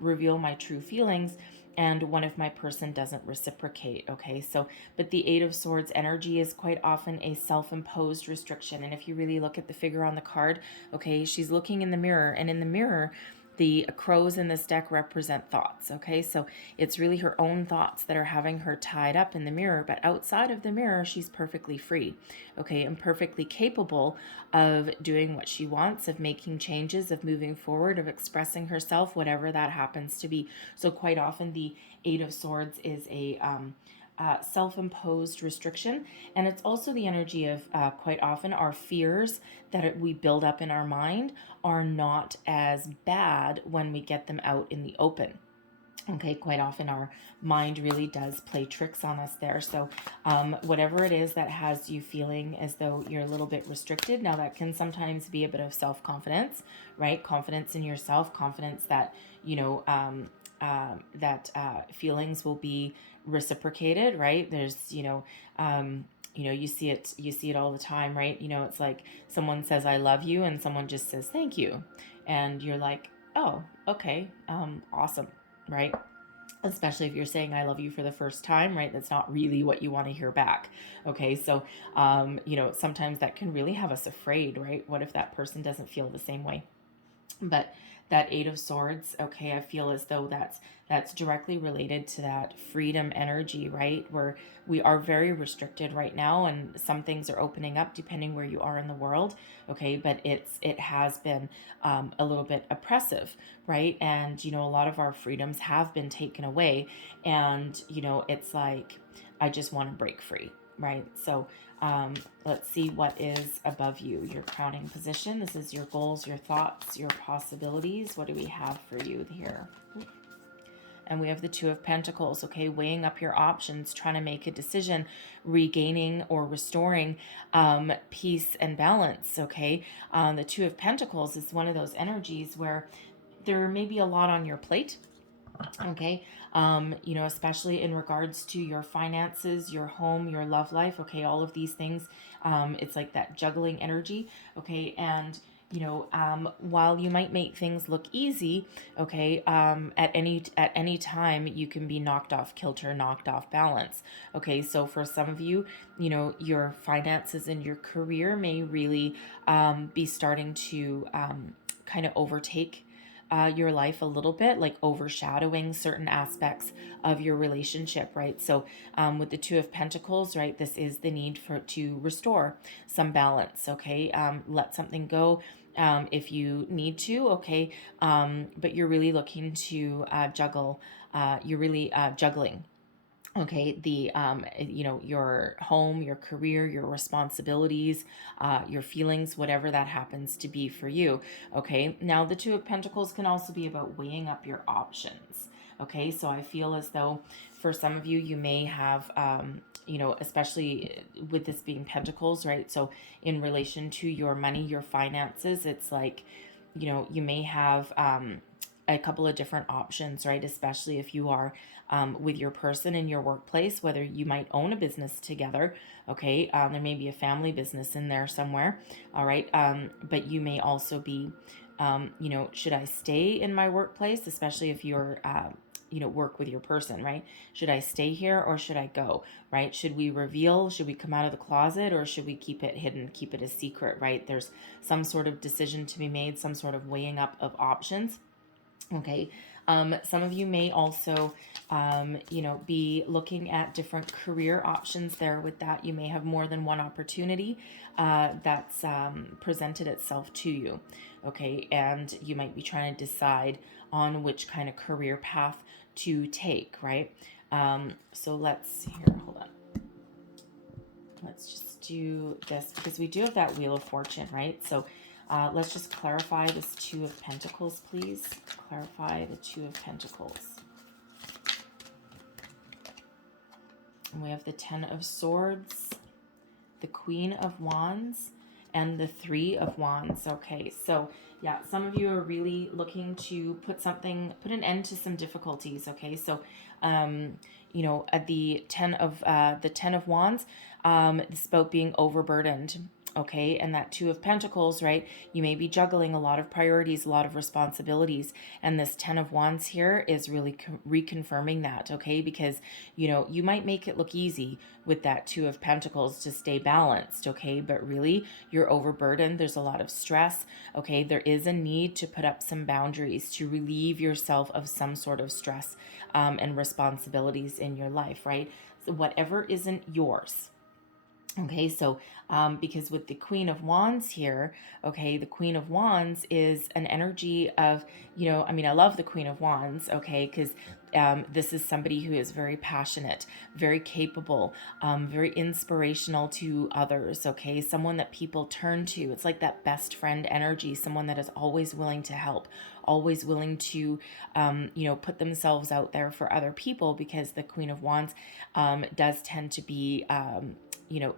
reveal my true feelings, and what if my person doesn't reciprocate? Okay, so, but the Eight of Swords energy is quite often a self-imposed restriction. And if you really look at the figure on the card, okay, she's looking in the mirror, and in the mirror, the crows in this deck represent thoughts, okay? So it's really her own thoughts that are having her tied up in the mirror, but outside of the mirror, she's perfectly free, okay? And perfectly capable of doing what she wants, of making changes, of moving forward, of expressing herself, whatever that happens to be. So quite often the Eight of Swords is a self-imposed restriction, and it's also the energy of quite often our fears that we build up in our mind are not as bad when we get them out in the open. Okay, quite often our mind really does play tricks on us there. So whatever it is that has you feeling as though you're a little bit restricted, now that can sometimes be a bit of self-confidence, right? Confidence in yourself, confidence that, feelings will be reciprocated, right? There's, you see it all the time, right? It's like someone says, I love you, and someone just says, thank you. And you're like, oh, okay, awesome, right? Especially if you're saying I love you for the first time, right? That's not really what you want to hear back. Okay, so sometimes that can really have us afraid, right? What if that person doesn't feel the same way? But that Eight of Swords, okay, I feel as though that's directly related to that freedom energy, right? Where we are very restricted right now, and some things are opening up depending where you are in the world, okay? But it has been a little bit oppressive, right? And a lot of our freedoms have been taken away, and it's like I just want to break free, right? So let's see what is above you. Your crowning position. This is your goals, your thoughts, your possibilities. What do we have for you here? And we have the Two of Pentacles, okay, weighing up your options, trying to make a decision, regaining or restoring peace and balance, okay? The Two of Pentacles is one of those energies where there may be a lot on your plate, okay, especially in regards to your finances, your home, your love life, okay, all of these things. It's like that juggling energy, okay, and while you might make things look easy, okay, at any time you can be knocked off kilter, knocked off balance. Okay, so for some of you, your finances and your career may really be starting to kind of overtake your life a little bit, like overshadowing certain aspects of your relationship, right? So with the Two of Pentacles, right, this is the need to restore some balance, okay? Let something go if you need to, okay? But you're really looking to juggle, you're really juggling, okay, the your home, your career, your responsibilities, your feelings, whatever that happens to be for you. Okay, now the Two of Pentacles can also be about weighing up your options. Okay, so I feel as though for some of you, you may have especially with this being Pentacles, right? So in relation to your money, your finances, it's like, you may have a couple of different options, right? Especially if you are with your person in your workplace, whether you might own a business together, okay? There may be a family business in there somewhere, all right? But you may also be, should I stay in my workplace, especially if you're, work with your person, right? Should I stay here or should I go, right? Should we reveal, should we come out of the closet, or should we keep it hidden, keep it a secret, right? There's some sort of decision to be made, some sort of weighing up of options. Okay, some of you may also, be looking at different career options there with that. You may have more than one opportunity that's presented itself to you. Okay, and you might be trying to decide on which kind of career path to take, right? So let's, here, hold on. Let's just do this because we do have that Wheel of Fortune, right? So let's just clarify this Two of Pentacles, please. Clarify the Two of Pentacles. And we have the Ten of Swords, the Queen of Wands, and the Three of Wands. Okay, so yeah, some of you are really looking to put an end to some difficulties. Okay, so at the Ten of Wands, it's about being overburdened. Okay, and that Two of Pentacles, right? You may be juggling a lot of priorities, a lot of responsibilities, and this Ten of Wands here is really reconfirming that, okay? Because, you might make it look easy with that Two of Pentacles to stay balanced, okay? But really, you're overburdened. There's a lot of stress, okay? There is a need to put up some boundaries to relieve yourself of some sort of stress and responsibilities in your life, right? So whatever isn't yours. Okay, so because with the Queen of Wands here, okay, the Queen of Wands is an energy of, I love the Queen of Wands, okay, because this is somebody who is very passionate, very capable, very inspirational to others, okay, someone that people turn to. It's like that best friend energy, someone that is always willing to help, always willing to, put themselves out there for other people, because the Queen of Wands does tend to be,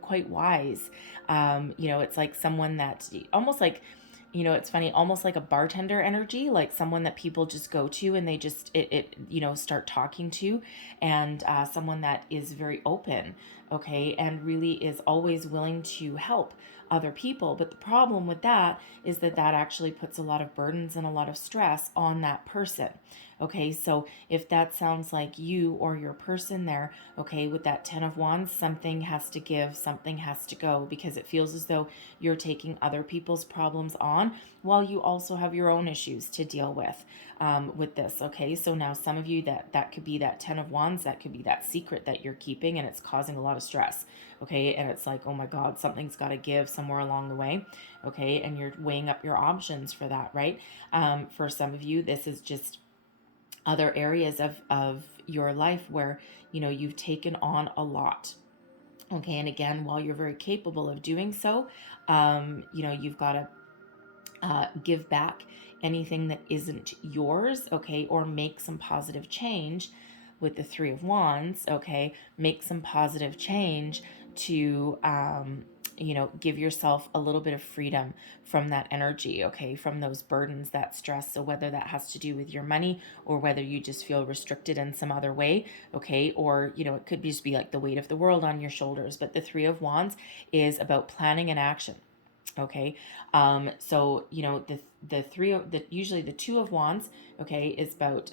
quite wise. It's like someone that almost like, it's funny, almost like a bartender energy, like someone that people just go to and they just, start talking to, and someone that is very open, okay, and really is always willing to help other people. But the problem with that is that actually puts a lot of burdens and a lot of stress on that person. Okay, so if that sounds like you or your person there, okay, with that Ten of Wands, something has to give, something has to go, because it feels as though you're taking other people's problems on while you also have your own issues to deal with this. Okay, so now some of you, that could be that Ten of Wands, that could be that secret that you're keeping, and it's causing a lot of stress. Okay, and it's like, oh my God, something's got to give somewhere along the way. Okay, and you're weighing up your options for that, right? For some of you, this is just other areas of your life where, you've taken on a lot. Okay, and again, while you're very capable of doing so, you've got to give back anything that isn't yours, okay, or make some positive change with the Three of Wands, okay, make some positive change to, give yourself a little bit of freedom from that energy, okay, from those burdens, that stress. So whether that has to do with your money, or whether you just feel restricted in some other way, okay, or, it could just be like the weight of the world on your shoulders. But the Three of Wands is about planning and action. Okay. So, the three of the, usually the two of wands, okay, is about,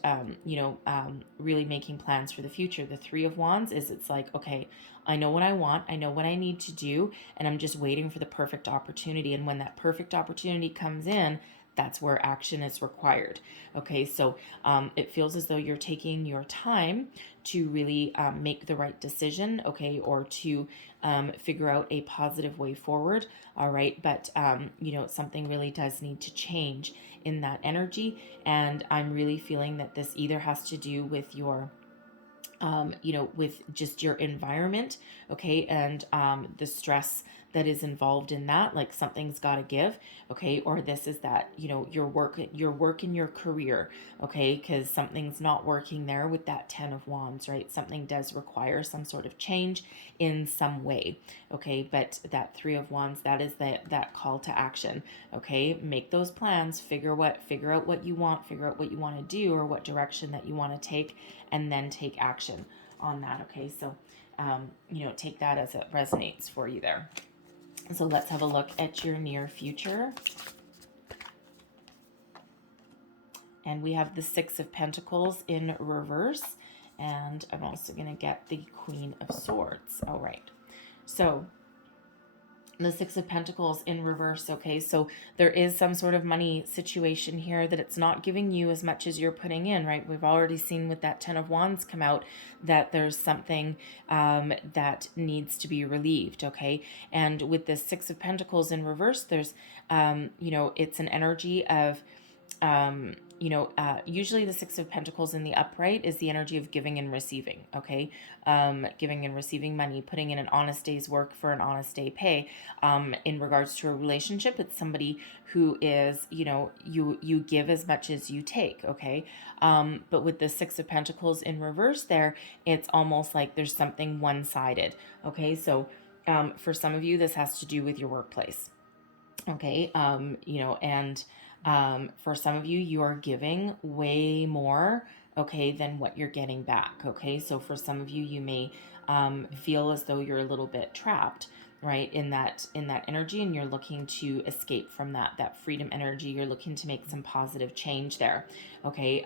really making plans for the future. The three of wands is, it's like, okay, I know what I want. I know what I need to do. And I'm just waiting for the perfect opportunity. And when that perfect opportunity comes in, that's where action is required. Okay. So, it feels as though you're taking your time to really make the right decision. Okay. Or to figure out a positive way forward. All right. But, something really does need to change in that energy. And I'm really feeling that this either has to do with your with just your environment, okay, and the stress that is involved in that, like something's got to give, okay, or this is that, your work in your career, okay, because something's not working there with that 10 of wands, right? Something does require some sort of change in some way, okay, but that 3 of wands, that is that call to action, okay, make those plans, figure out what you want, figure out what you want to do, or what direction that you want to take, and then take action on that. Okay, so take that as it resonates for you there. So let's have a look at your near future. And we have the 6 of Pentacles in reverse, and I'm also going to get the Queen of Swords. All right, so the 6 of Pentacles in reverse, okay, so there is some sort of money situation here that it's not giving you as much as you're putting in, right? We've already seen with that 10 of Wands come out that there's something that needs to be relieved, okay? And with this 6 of Pentacles in reverse, there's, it's an energy of, usually the 6 of Pentacles in the upright is the energy of giving and receiving, okay? Giving and receiving money, putting in an honest day's work for an honest day pay. In regards to a relationship, it's somebody who is, you give as much as you take, okay? But with the 6 of Pentacles in reverse there, it's almost like there's something one-sided, okay? So for some of you, this has to do with your workplace, okay? And for some of you, you are giving way more, okay, than what you're getting back, okay? So for some of you, you may feel as though you're a little bit trapped, right, in that energy, and you're looking to escape from that freedom energy. You're looking to make some positive change there, okay?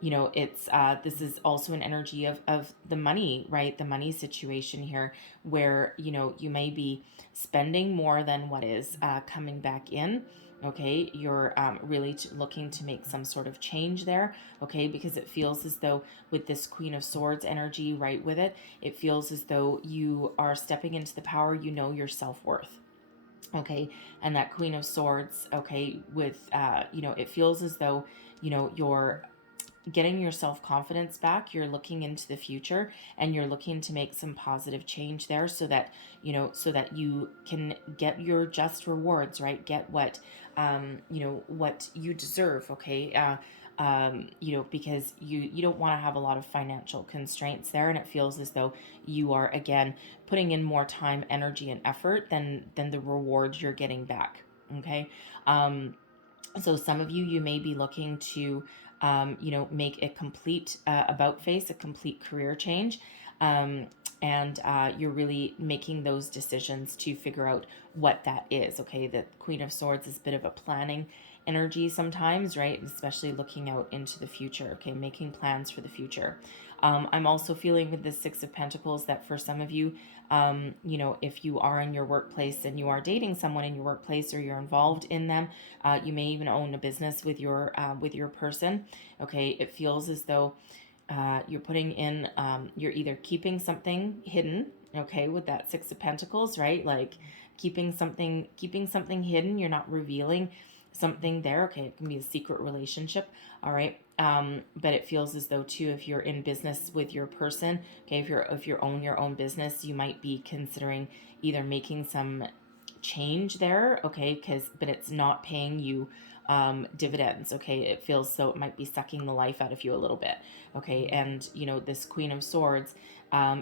It's this is also an energy of the money, right? The money situation here, where you may be spending more than what is coming back in. Okay, you're really looking to make some sort of change there, okay, because it feels as though with this Queen of Swords energy right with it, it feels as though you are stepping into the power, your self-worth, okay, and that Queen of Swords, okay, with, it feels as though, you're getting your self-confidence back, you're looking into the future, and you're looking to make some positive change there, so that you can get your just rewards, right? Get what what you deserve, okay? Because you don't want to have a lot of financial constraints there, and it feels as though you are again putting in more time, energy, and effort than the rewards you're getting back, okay? So some of you may be looking to, make a complete about face, a complete career change. And you're really making those decisions to figure out what that is. Okay, the Queen of Swords is a bit of a planning energy sometimes, right? Especially looking out into the future. Okay, making plans for the future. I'm also feeling with the 6 of Pentacles that for some of you, if you are in your workplace and you are dating someone in your workplace, or you're involved in them, you may even own a business with your person. Okay, it feels as though you're putting in, you're either keeping something hidden, okay, with that 6 of Pentacles, right? Like keeping something hidden. You're not revealing something there. Okay, it can be a secret relationship. All right. But it feels as though too, if you're in business with your person, okay, if you own your own business, you might be considering either making some change there, okay, but it's not paying you dividends, okay. It feels so it might be sucking the life out of you a little bit, okay. And this Queen of Swords,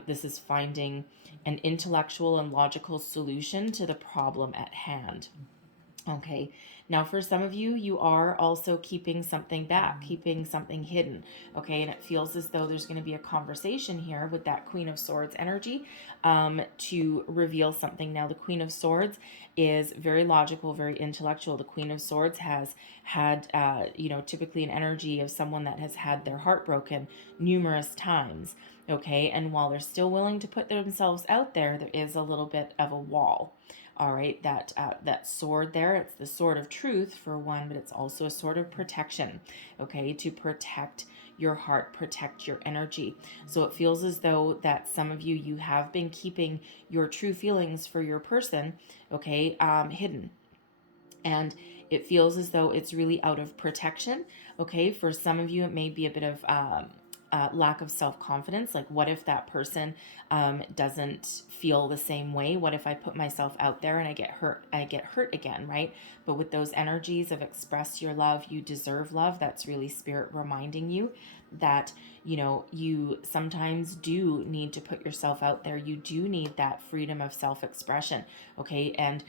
this is finding an intellectual and logical solution to the problem at hand. Okay, now for some of you, you are also keeping something back, keeping something hidden. Okay, and it feels as though there's going to be a conversation here with that Queen of Swords energy to reveal something. Now, the Queen of Swords is very logical, very intellectual. The Queen of Swords has had, typically an energy of someone that has had their heart broken numerous times. Okay, and while they're still willing to put themselves out there, there is a little bit of a wall. All right, that sword there, it's the sword of truth for one, but it's also a sword of protection, okay, to protect your heart, protect your energy. So it feels as though that some of you have been keeping your true feelings for your person, okay, hidden. And it feels as though it's really out of protection. Okay, for some of you, it may be a bit of lack of self-confidence. Like, what if that person doesn't feel the same way? What if I put myself out there and I get hurt again, right? But with those energies of express your love, you deserve love, that's really spirit reminding you that you sometimes do need to put yourself out there. You do need that freedom of self-expression. Okay, and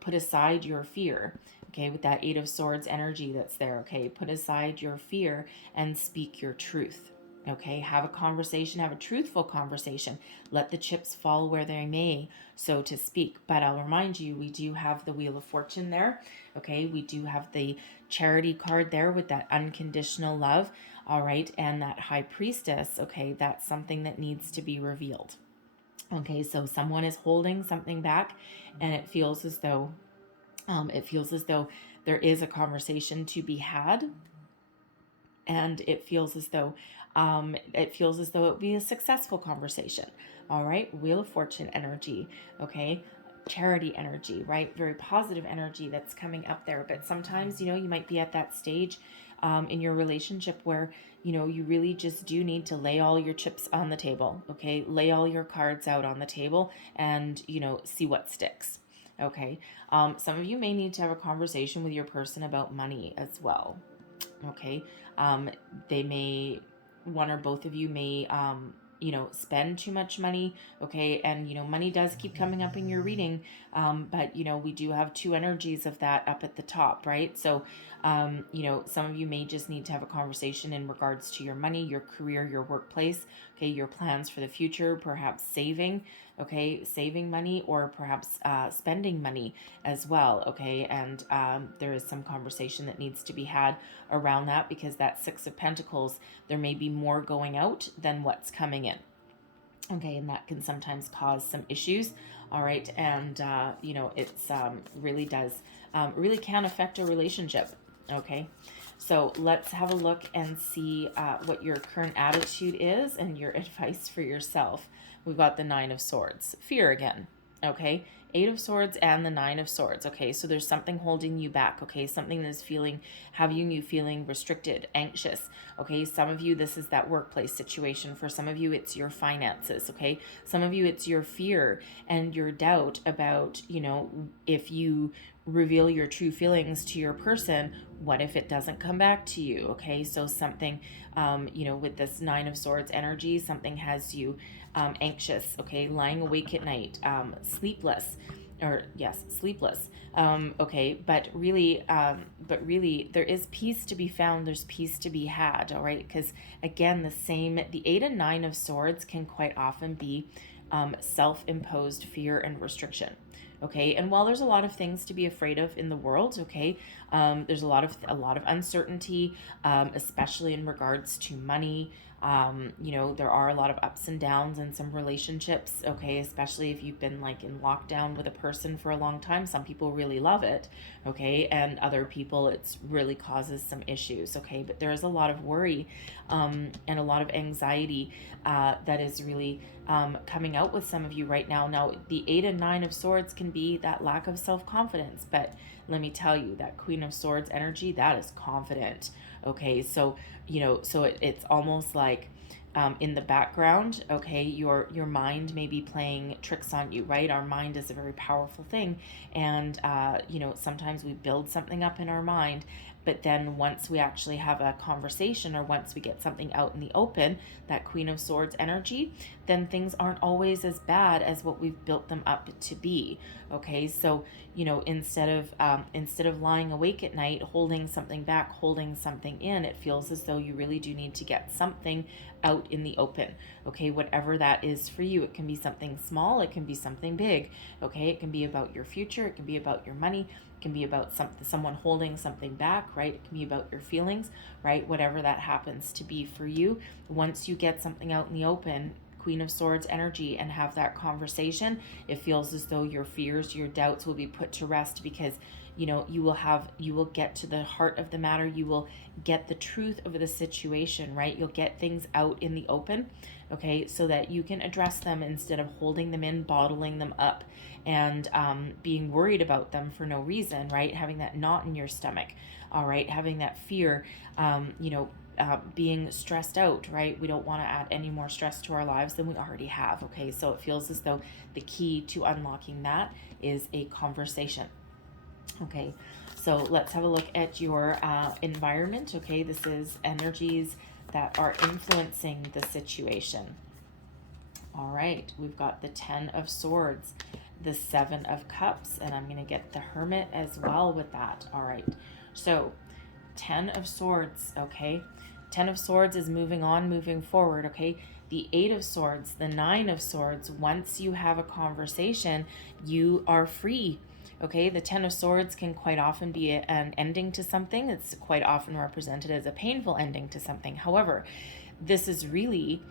put aside your fear. Okay, with that Eight of Swords energy that's there. Okay, put aside your fear and speak your truth. Okay, have a conversation, have a truthful conversation. Let the chips fall where they may, so to speak. But I'll remind you, we do have the Wheel of Fortune there. Okay, we do have the Charity card there with that unconditional love. All right, and that High Priestess. Okay, that's something that needs to be revealed. Okay, so someone is holding something back, and it feels as though there is a conversation to be had, and it feels as though it would be a successful conversation. All right, Wheel of Fortune energy. Okay, Charity energy, right? Very positive energy that's coming up there. But sometimes, you might be at that stage in your relationship where, you really just do need to lay all your chips on the table. Okay, lay all your cards out on the table and, see what sticks. Okay, some of you may need to have a conversation with your person about money as well. Okay, they may, one or both of you may, spend too much money. Okay, and money does keep coming up in your reading, but we do have two energies of that up at the top, right? So some of you may just need to have a conversation in regards to your money, your career, your workplace. Okay, your plans for the future, perhaps saving. Okay, saving money, or perhaps spending money as well. Okay, and there is some conversation that needs to be had around that, because that Six of Pentacles, there may be more going out than what's coming in. Okay, and that can sometimes cause some issues. All right, and it's really can affect a relationship. Okay, so let's have a look and see what your current attitude is and your advice for yourself. We've got the Nine of Swords, fear again. Okay, Eight of Swords and the Nine of Swords. Okay, so there's something holding you back. Okay, something that's having you feeling restricted, anxious. Okay, some of you, this is that workplace situation. For some of you, it's your finances. Okay, some of you, it's your fear and your doubt about, if you reveal your true feelings to your person, what if it doesn't come back to you? Okay, so something, with this Nine of Swords energy, something has you anxious. Okay, lying awake at night, sleepless. Okay, but really, there is peace to be found. There's peace to be had. All right, because again, the Eight and Nine of Swords can quite often be self-imposed fear and restriction. Okay, and while there's a lot of things to be afraid of in the world, okay, there's a lot of uncertainty, especially in regards to money. There are a lot of ups and downs in some relationships, okay, especially if you've been like in lockdown with a person for a long time. Some people really love it, okay, and other people it's really causes some issues, okay, but there is a lot of worry and a lot of anxiety that is really coming out with some of you right now. Now, the Eight and Nine of Swords can be that lack of self-confidence, but let me tell you, that Queen of Swords energy, that is confident. Okay, so it's almost like in the background, okay, your mind may be playing tricks on you, right? Our mind is a very powerful thing, and sometimes we build something up in our mind, But then once we actually have a conversation, or once we get something out in the open, that Queen of Swords energy, then things aren't always as bad as what we've built them up to be. Okay, so instead of lying awake at night holding something back, holding something in, it feels as though you really do need to get something out in the open. Okay, whatever that is for you. It can be something small, it can be something big. Okay, it can be about your future, it can be about your money, it can be about someone holding something back, right? It can be about your feelings, right? Whatever that happens to be for you, once you get something out in the open, Queen of Swords energy, and have that conversation, it feels as though your fears, your doubts will be put to rest, because you will get to the heart of the matter. You will get the truth of the situation, right? You'll get things out in the open, okay, so that you can address them instead of holding them in, bottling them up, and being worried about them for no reason, right? Having that knot in your stomach, all right, having that fear, being stressed out, right? We don't want to add any more stress to our lives than we already have, okay? So it feels as though the key to unlocking that is a conversation. Okay, so let's have a look at your environment. Okay, this is energies that are influencing the situation. All right, we've got the 10 of Swords, the 7 of Cups, and I'm going to get the Hermit as well with that. All right, so 10 of Swords, okay? 10 of Swords is moving on, moving forward, okay? The 8 of Swords, the 9 of Swords, once you have a conversation, you are free. Okay, the 10 of Swords can quite often be an ending to something. It's quite often represented as a painful ending to something. However, this is really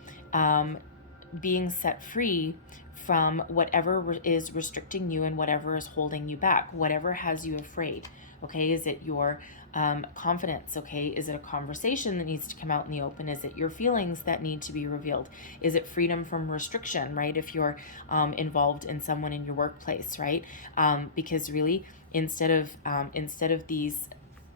being set free from whatever is restricting you and whatever is holding you back, whatever has you afraid. Okay, is it your confidence? Okay, is it a conversation that needs to come out in the open? Is it your feelings that need to be revealed? Is it freedom from restriction, right? If you're involved in someone in your workplace, right? Because really, instead of these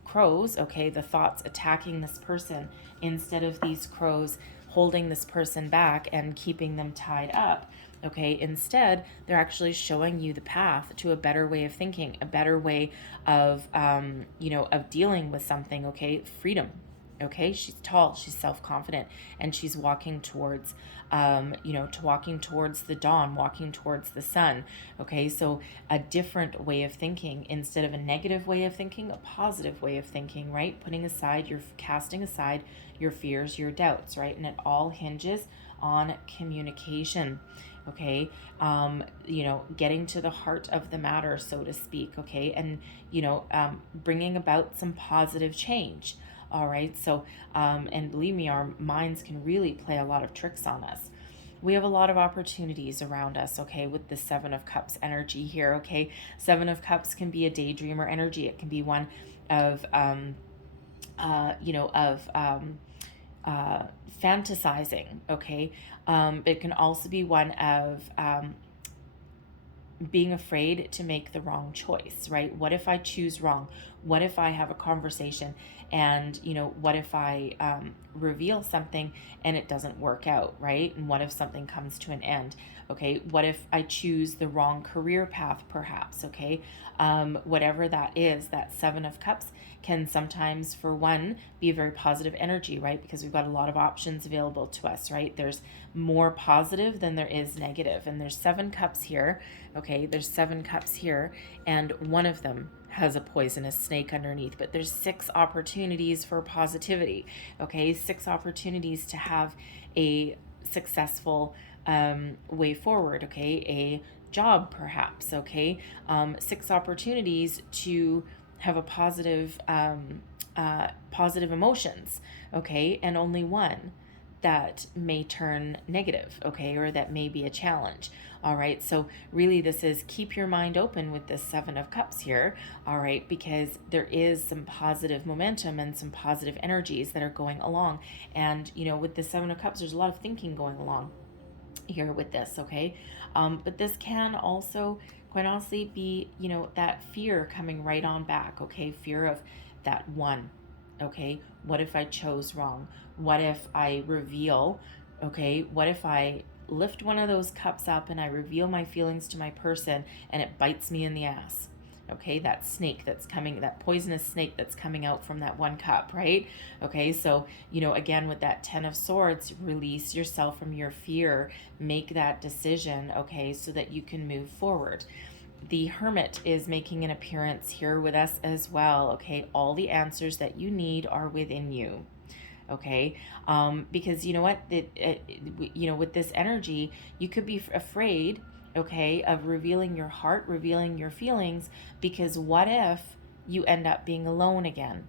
crows, okay, the thoughts attacking this person, instead of these crows holding this person back and keeping them tied up, okay, instead they're actually showing you the path to a better way of thinking, a better way of of dealing with something. Okay, freedom. Okay, she's tall, she's self-confident, and she's walking towards walking towards the dawn, walking towards the sun. Okay, so a different way of thinking, instead of a negative way of thinking, a positive way of thinking, right? You're casting aside your fears, your doubts, right? And it all hinges on communication. Okay, getting to the heart of the matter, so to speak. Okay, and bringing about some positive change. All right, so and believe me, our minds can really play a lot of tricks on us. We have a lot of opportunities around us, okay, with the 7 of Cups energy here. Okay, 7 of Cups can be a daydreamer energy. It can be one of fantasizing. Okay, it can also be one of being afraid to make the wrong choice, right? What if I choose wrong? What if I have a conversation and, what if I reveal something and it doesn't work out, right? And what if something comes to an end? Okay, what if I choose the wrong career path, perhaps? Okay, whatever that is, that 7 of Cups can sometimes, for one, be a very positive energy, right? Because we've got a lot of options available to us, right? There's more positive than there is negative. And there's 7 cups here, okay? There's 7 cups here, and one of them has a poisonous snake underneath, but there's 6 opportunities for positivity, okay? 6 opportunities to have a successful way forward, okay? A job, perhaps, okay? 6 opportunities to have a positive emotions, okay? And only one that may turn negative, okay? Or that may be a challenge. All right, so really this is keep your mind open with this 7 of Cups here, all right, because there is some positive momentum and some positive energies that are going along. And, with the 7 of Cups, there's a lot of thinking going along here with this, okay? But this can also, quite honestly, be, that fear coming right on back, okay? Fear of that one, okay? What if I chose wrong? What if I reveal, okay? What if I lift one of those cups up and I reveal my feelings to my person and it bites me in the ass? Okay, that snake that's coming, that poisonous snake that's coming out from that one cup, right? Okay, so, again, with that 10 of swords, release yourself from your fear, make that decision, okay, so that you can move forward. The Hermit is making an appearance here with us as well, okay? All the answers that you need are within you, okay? Because you know what, with this energy, you could be afraid, okay, of revealing your heart, revealing your feelings, because what if you end up being alone again?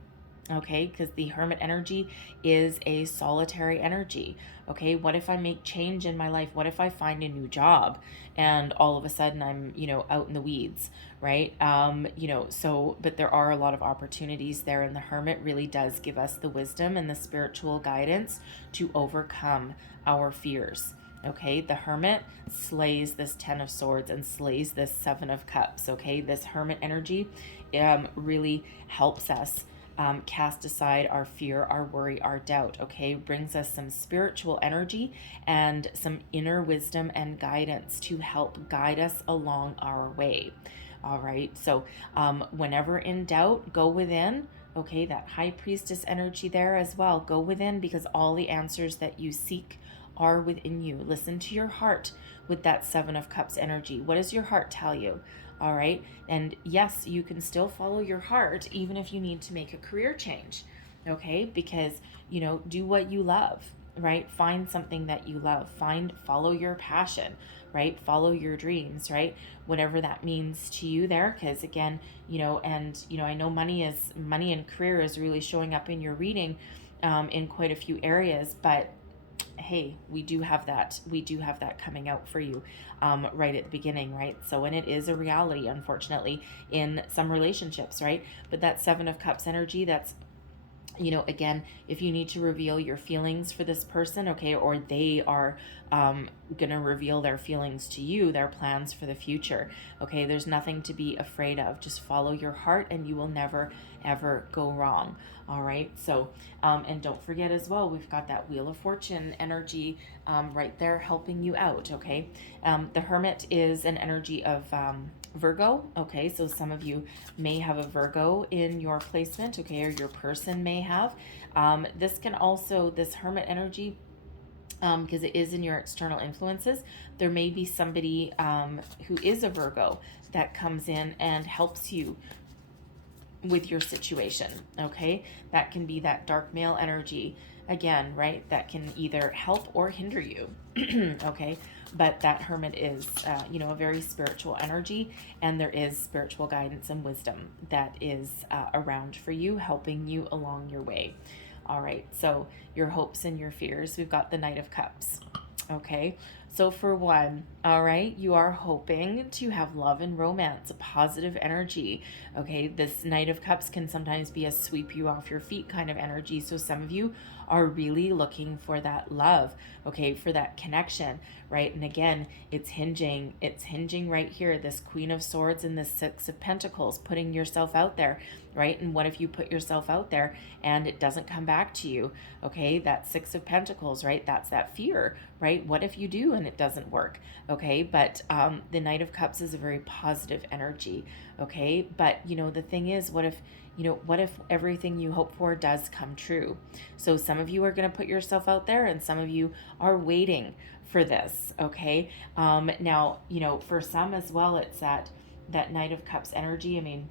Okay, because the Hermit energy is a solitary energy. Okay, what if I make change in my life? What if I find a new job and all of a sudden I'm, out in the weeds, right? But there are a lot of opportunities there, and the Hermit really does give us the wisdom and the spiritual guidance to overcome our fears. Okay, the Hermit slays this 10 of swords and slays this 7 of cups. Okay, this Hermit energy really helps us cast aside our fear, our worry, our doubt, okay? Brings us some spiritual energy and some inner wisdom and guidance to help guide us along our way. All right, so whenever in doubt, go within. Okay, that High Priestess energy there as well. Go within, because all the answers that you seek are within you. Listen to your heart with that 7 of Cups energy. What does your heart tell you? All right. And yes, you can still follow your heart even if you need to make a career change. Okay. Because, do what you love, right? Find something that you love. Follow your passion, right? Follow your dreams, right? Whatever that means to you there. Because again, I know money and career is really showing up in your reading in quite a few areas, but hey, we do have that coming out for you right at the beginning, right? So, and it is a reality, unfortunately, in some relationships, right? But that 7 of Cups energy, that's, again, if you need to reveal your feelings for this person, okay, or they are gonna reveal their feelings to you, their plans for the future, okay, there's nothing to be afraid of. Just follow your heart and you will never ever go wrong. All right, so and don't forget as well, we've got that Wheel of Fortune energy right there helping you out. Okay, the Hermit is an energy of Virgo. Okay, so some of you may have a Virgo in your placement, okay, or your person may have. This Hermit energy, because it is in your external influences, there may be somebody who is a Virgo that comes in and helps you with your situation. Okay, that can be that dark male energy again, right? That can either help or hinder you. Okay, but that Hermit is a very spiritual energy, and there is spiritual guidance and wisdom that is around for you, helping you along your way. All right, so your hopes and your fears, we've got the Knight of Cups. Okay, so for one, all right, you are hoping to have love and romance, a positive energy. Okay, this Knight of Cups can sometimes be a sweep you off your feet kind of energy. So some of you are really looking for that love, okay, for that connection, right? And again, it's hinging right here, this Queen of Swords and this 6 of Pentacles, putting yourself out there, right? And what if you put yourself out there and it doesn't come back to you? Okay, that 6 of Pentacles, right? That's that fear, right? What if you do and it doesn't work? Okay, but the Knight of Cups is a very positive energy. Okay, but the thing is, what if everything you hope for does come true? So some of you are going to put yourself out there, and some of you are waiting for this. Okay, now for some as well, it's that Knight of Cups energy. I mean,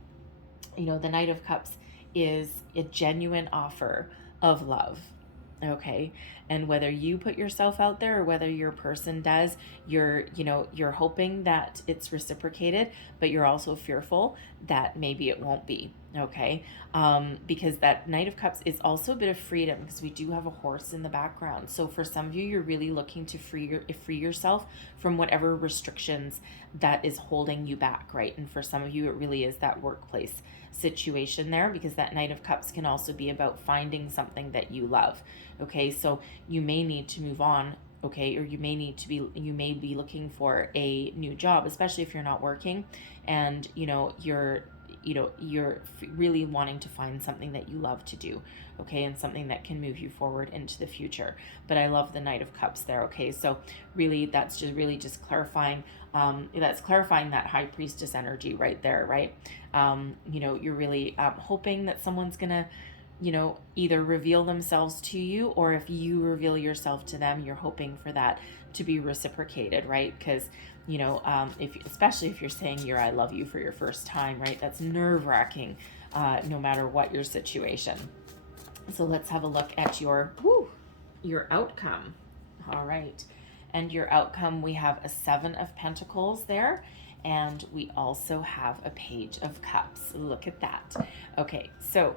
the Knight of Cups is a genuine offer of love. Okay, and whether you put yourself out there or whether your person does, you're hoping that it's reciprocated, but you're also fearful that maybe it won't be. Okay, because that Knight of Cups is also a bit of freedom, because we do have a horse in the background. So for some of you, you're really looking to free yourself from whatever restrictions that is holding you back, right? And for some of you, it really is that workplace situation there, because that Knight of Cups can also be about finding something that you love. Okay, so you may need to move on, okay, or you may be looking for a new job, especially if you're not working and you're you're really wanting to find something that you love to do, okay, and something that can move you forward into the future. But I love the Knight of Cups there, okay? So really, that's just really just clarifying, that's clarifying that High Priestess energy right there, right? You're really hoping that someone's gonna, either reveal themselves to you, or if you reveal yourself to them, you're hoping for that to be reciprocated, right? Because, if especially if you're saying I love you for your first time, right? That's nerve-wracking, no matter what your situation. So let's have a look at your outcome. All right. And your outcome, we have a 7 of Pentacles there, and we also have a Page of Cups. Look at that. Okay, so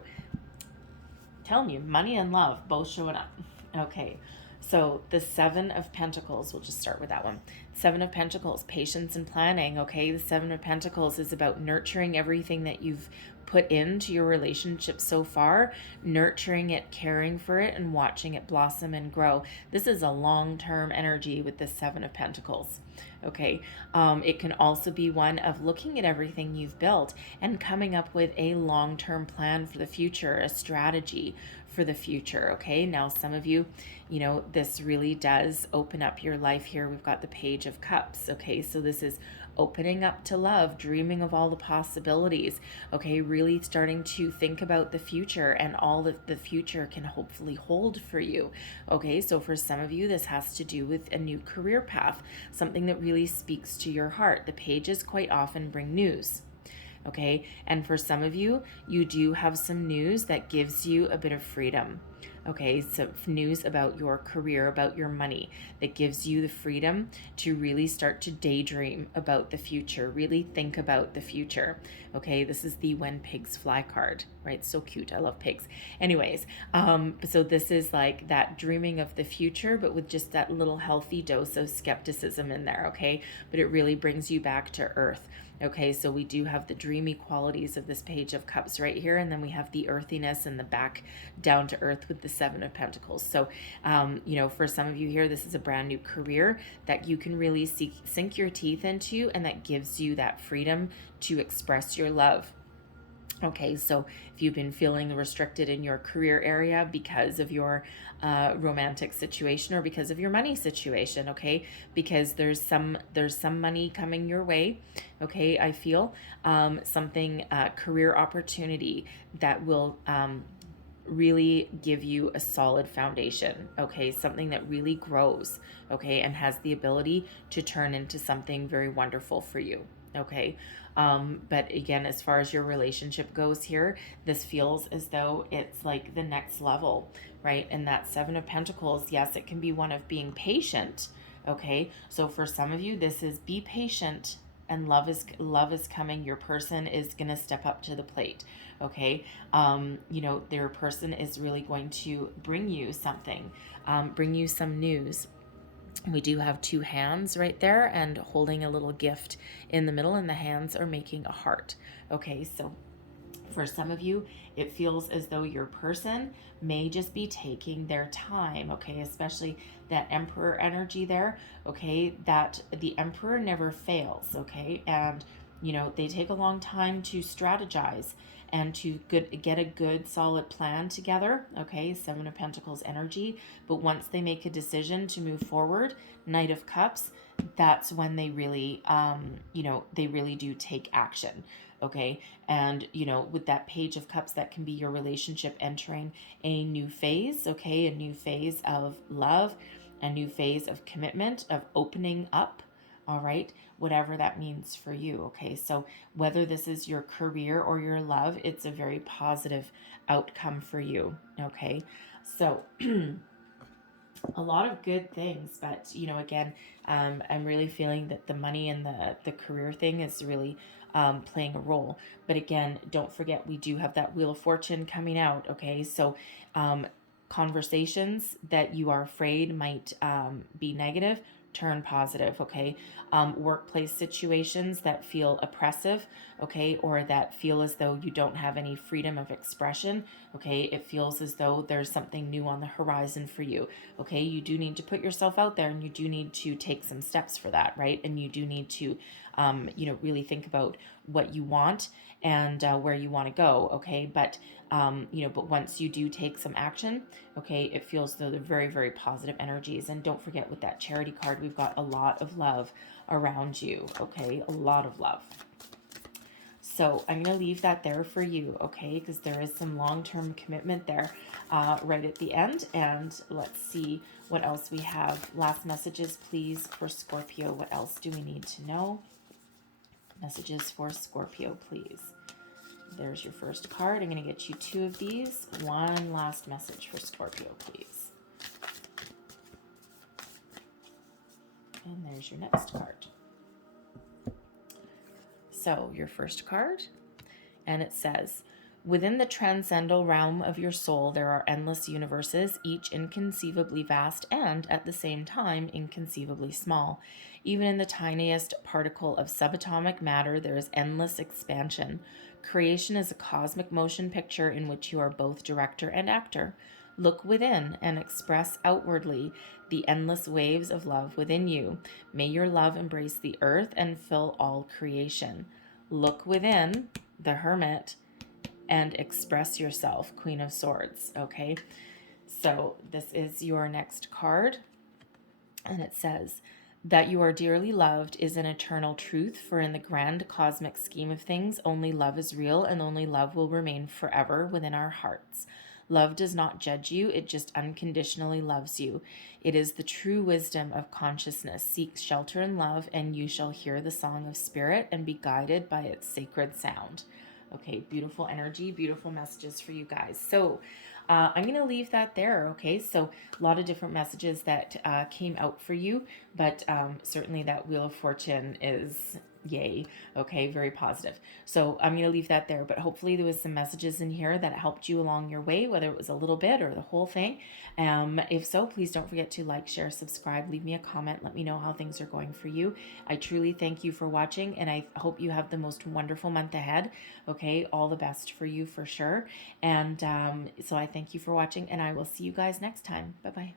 telling you, money and love both showing up. Okay, so the 7 of Pentacles, we'll just start with that one. 7 of Pentacles, patience and planning. Okay, the 7 of Pentacles is about nurturing everything that you've put into your relationship so far, nurturing it, caring for it, and watching it blossom and grow. This is a long-term energy with the 7 of Pentacles. Okay, it can also be one of looking at everything you've built and coming up with a long-term plan for the future, a strategy for the future. Okay, now some of you, this really does open up your life here. We've got the Page of Cups. Okay, so this is opening up to love, dreaming of all the possibilities. Okay, really starting to think about the future and all that the future can hopefully hold for you. Okay, so for some of you, this has to do with a new career path, something that really speaks to your heart. The pages quite often bring news. Okay, and for some of you, you do have some news that gives you a bit of freedom. Okay, so news about your career, about your money, that gives you the freedom to really start to daydream about the future, really think about the future. Okay, this is the When Pigs Fly card, right? So cute. I love pigs. Anyways, so this is like that dreaming of the future, but with just that little healthy dose of skepticism in there, okay? But it really brings you back to earth. Okay, so we do have the dreamy qualities of this Page of Cups right here, and then we have the earthiness and the back down to earth with the 7 of Pentacles. So, for some of you here, this is a brand new career that you can really sink your teeth into, and that gives you that freedom to express your love. Okay, so if you've been feeling restricted in your career area because of your romantic situation or because of your money situation, okay, because there's some money coming your way, okay, I feel something career opportunity that will really give you a solid foundation, okay, something that really grows, okay, and has the ability to turn into something very wonderful for you. Okay, but again, as far as your relationship goes here, this feels as though it's like the next level, right? And that 7 of Pentacles, yes, it can be one of being patient. Okay, so for some of you, this is be patient, and love is coming. Your person is gonna step up to the plate. Okay, their person is really going to bring you something, bring you some news. We do have 2 hands right there and holding a little gift in the middle, and the hands are making a heart. Okay, so for some of you, it feels as though your person may just be taking their time, okay, especially that Emperor energy there, okay, that the Emperor never fails, okay, and they take a long time to strategize and to get a good solid plan together, okay, 7 of Pentacles energy. But once they make a decision to move forward, Knight of Cups, that's when they really they really do take action, okay. And with that Page of Cups, that can be your relationship entering a new phase, okay, a new phase of love, a new phase of commitment, of opening up, all right, whatever that means for you, okay. So whether this is your career or your love, it's a very positive outcome for you, okay. So a lot of good things, but again, I'm really feeling that the money and the career thing is really playing a role. But again, don't forget, we do have that Wheel of Fortune coming out, okay. So conversations that you are afraid might be negative, turn positive, okay? Workplace situations that feel oppressive, okay, or that feel as though you don't have any freedom of expression, okay? It feels as though there's something new on the horizon for you, okay? You do need to put yourself out there, and you do need to take some steps for that, right? And you do need to, really think about what you want and where you want to go, okay? But but once you do take some action, okay, it feels though they're very, very positive energies. And don't forget, with that charity card, we've got a lot of love around you, okay? A lot of love. So I'm going to leave that there for you, okay? Because there is some long-term commitment there right at the end. And let's see what else we have. Last messages, please, for Scorpio. What else do we need to know? Messages for Scorpio, please. There's your first card. I'm going to get you 2 of these. One last message for Scorpio, please. And there's your next card. So your first card, and it says, within the transcendental realm of your soul, there are endless universes, each inconceivably vast and, at the same time, inconceivably small. Even in the tiniest particle of subatomic matter, there is endless expansion. Creation is a cosmic motion picture in which you are both director and actor. Look within and express outwardly the endless waves of love within you. May your love embrace the earth and fill all creation. Look within, the Hermit, and express yourself, Queen of Swords, okay? So this is your next card, and it says, that you are dearly loved is an eternal truth, for in the grand cosmic scheme of things, only love is real, and only love will remain forever within our hearts. Love does not judge you, it just unconditionally loves you. It is the true wisdom of consciousness. Seek shelter in love, and you shall hear the song of spirit and be guided by its sacred sound. Okay, beautiful energy, beautiful messages for you guys. So I'm going to leave that there, okay? So a lot of different messages that came out for you, but certainly that Wheel of Fortune is yay, okay? Very positive. So I'm going to leave that there, but hopefully there was some messages in here that helped you along your way, whether it was a little bit or the whole thing. If so, please don't forget to like, share, subscribe, leave me a comment, let me know how things are going for you. I truly thank you for watching, and I hope you have the most wonderful month ahead, okay? All the best for you for sure. And so I thank you for watching, and I will see you guys next time. Bye-bye.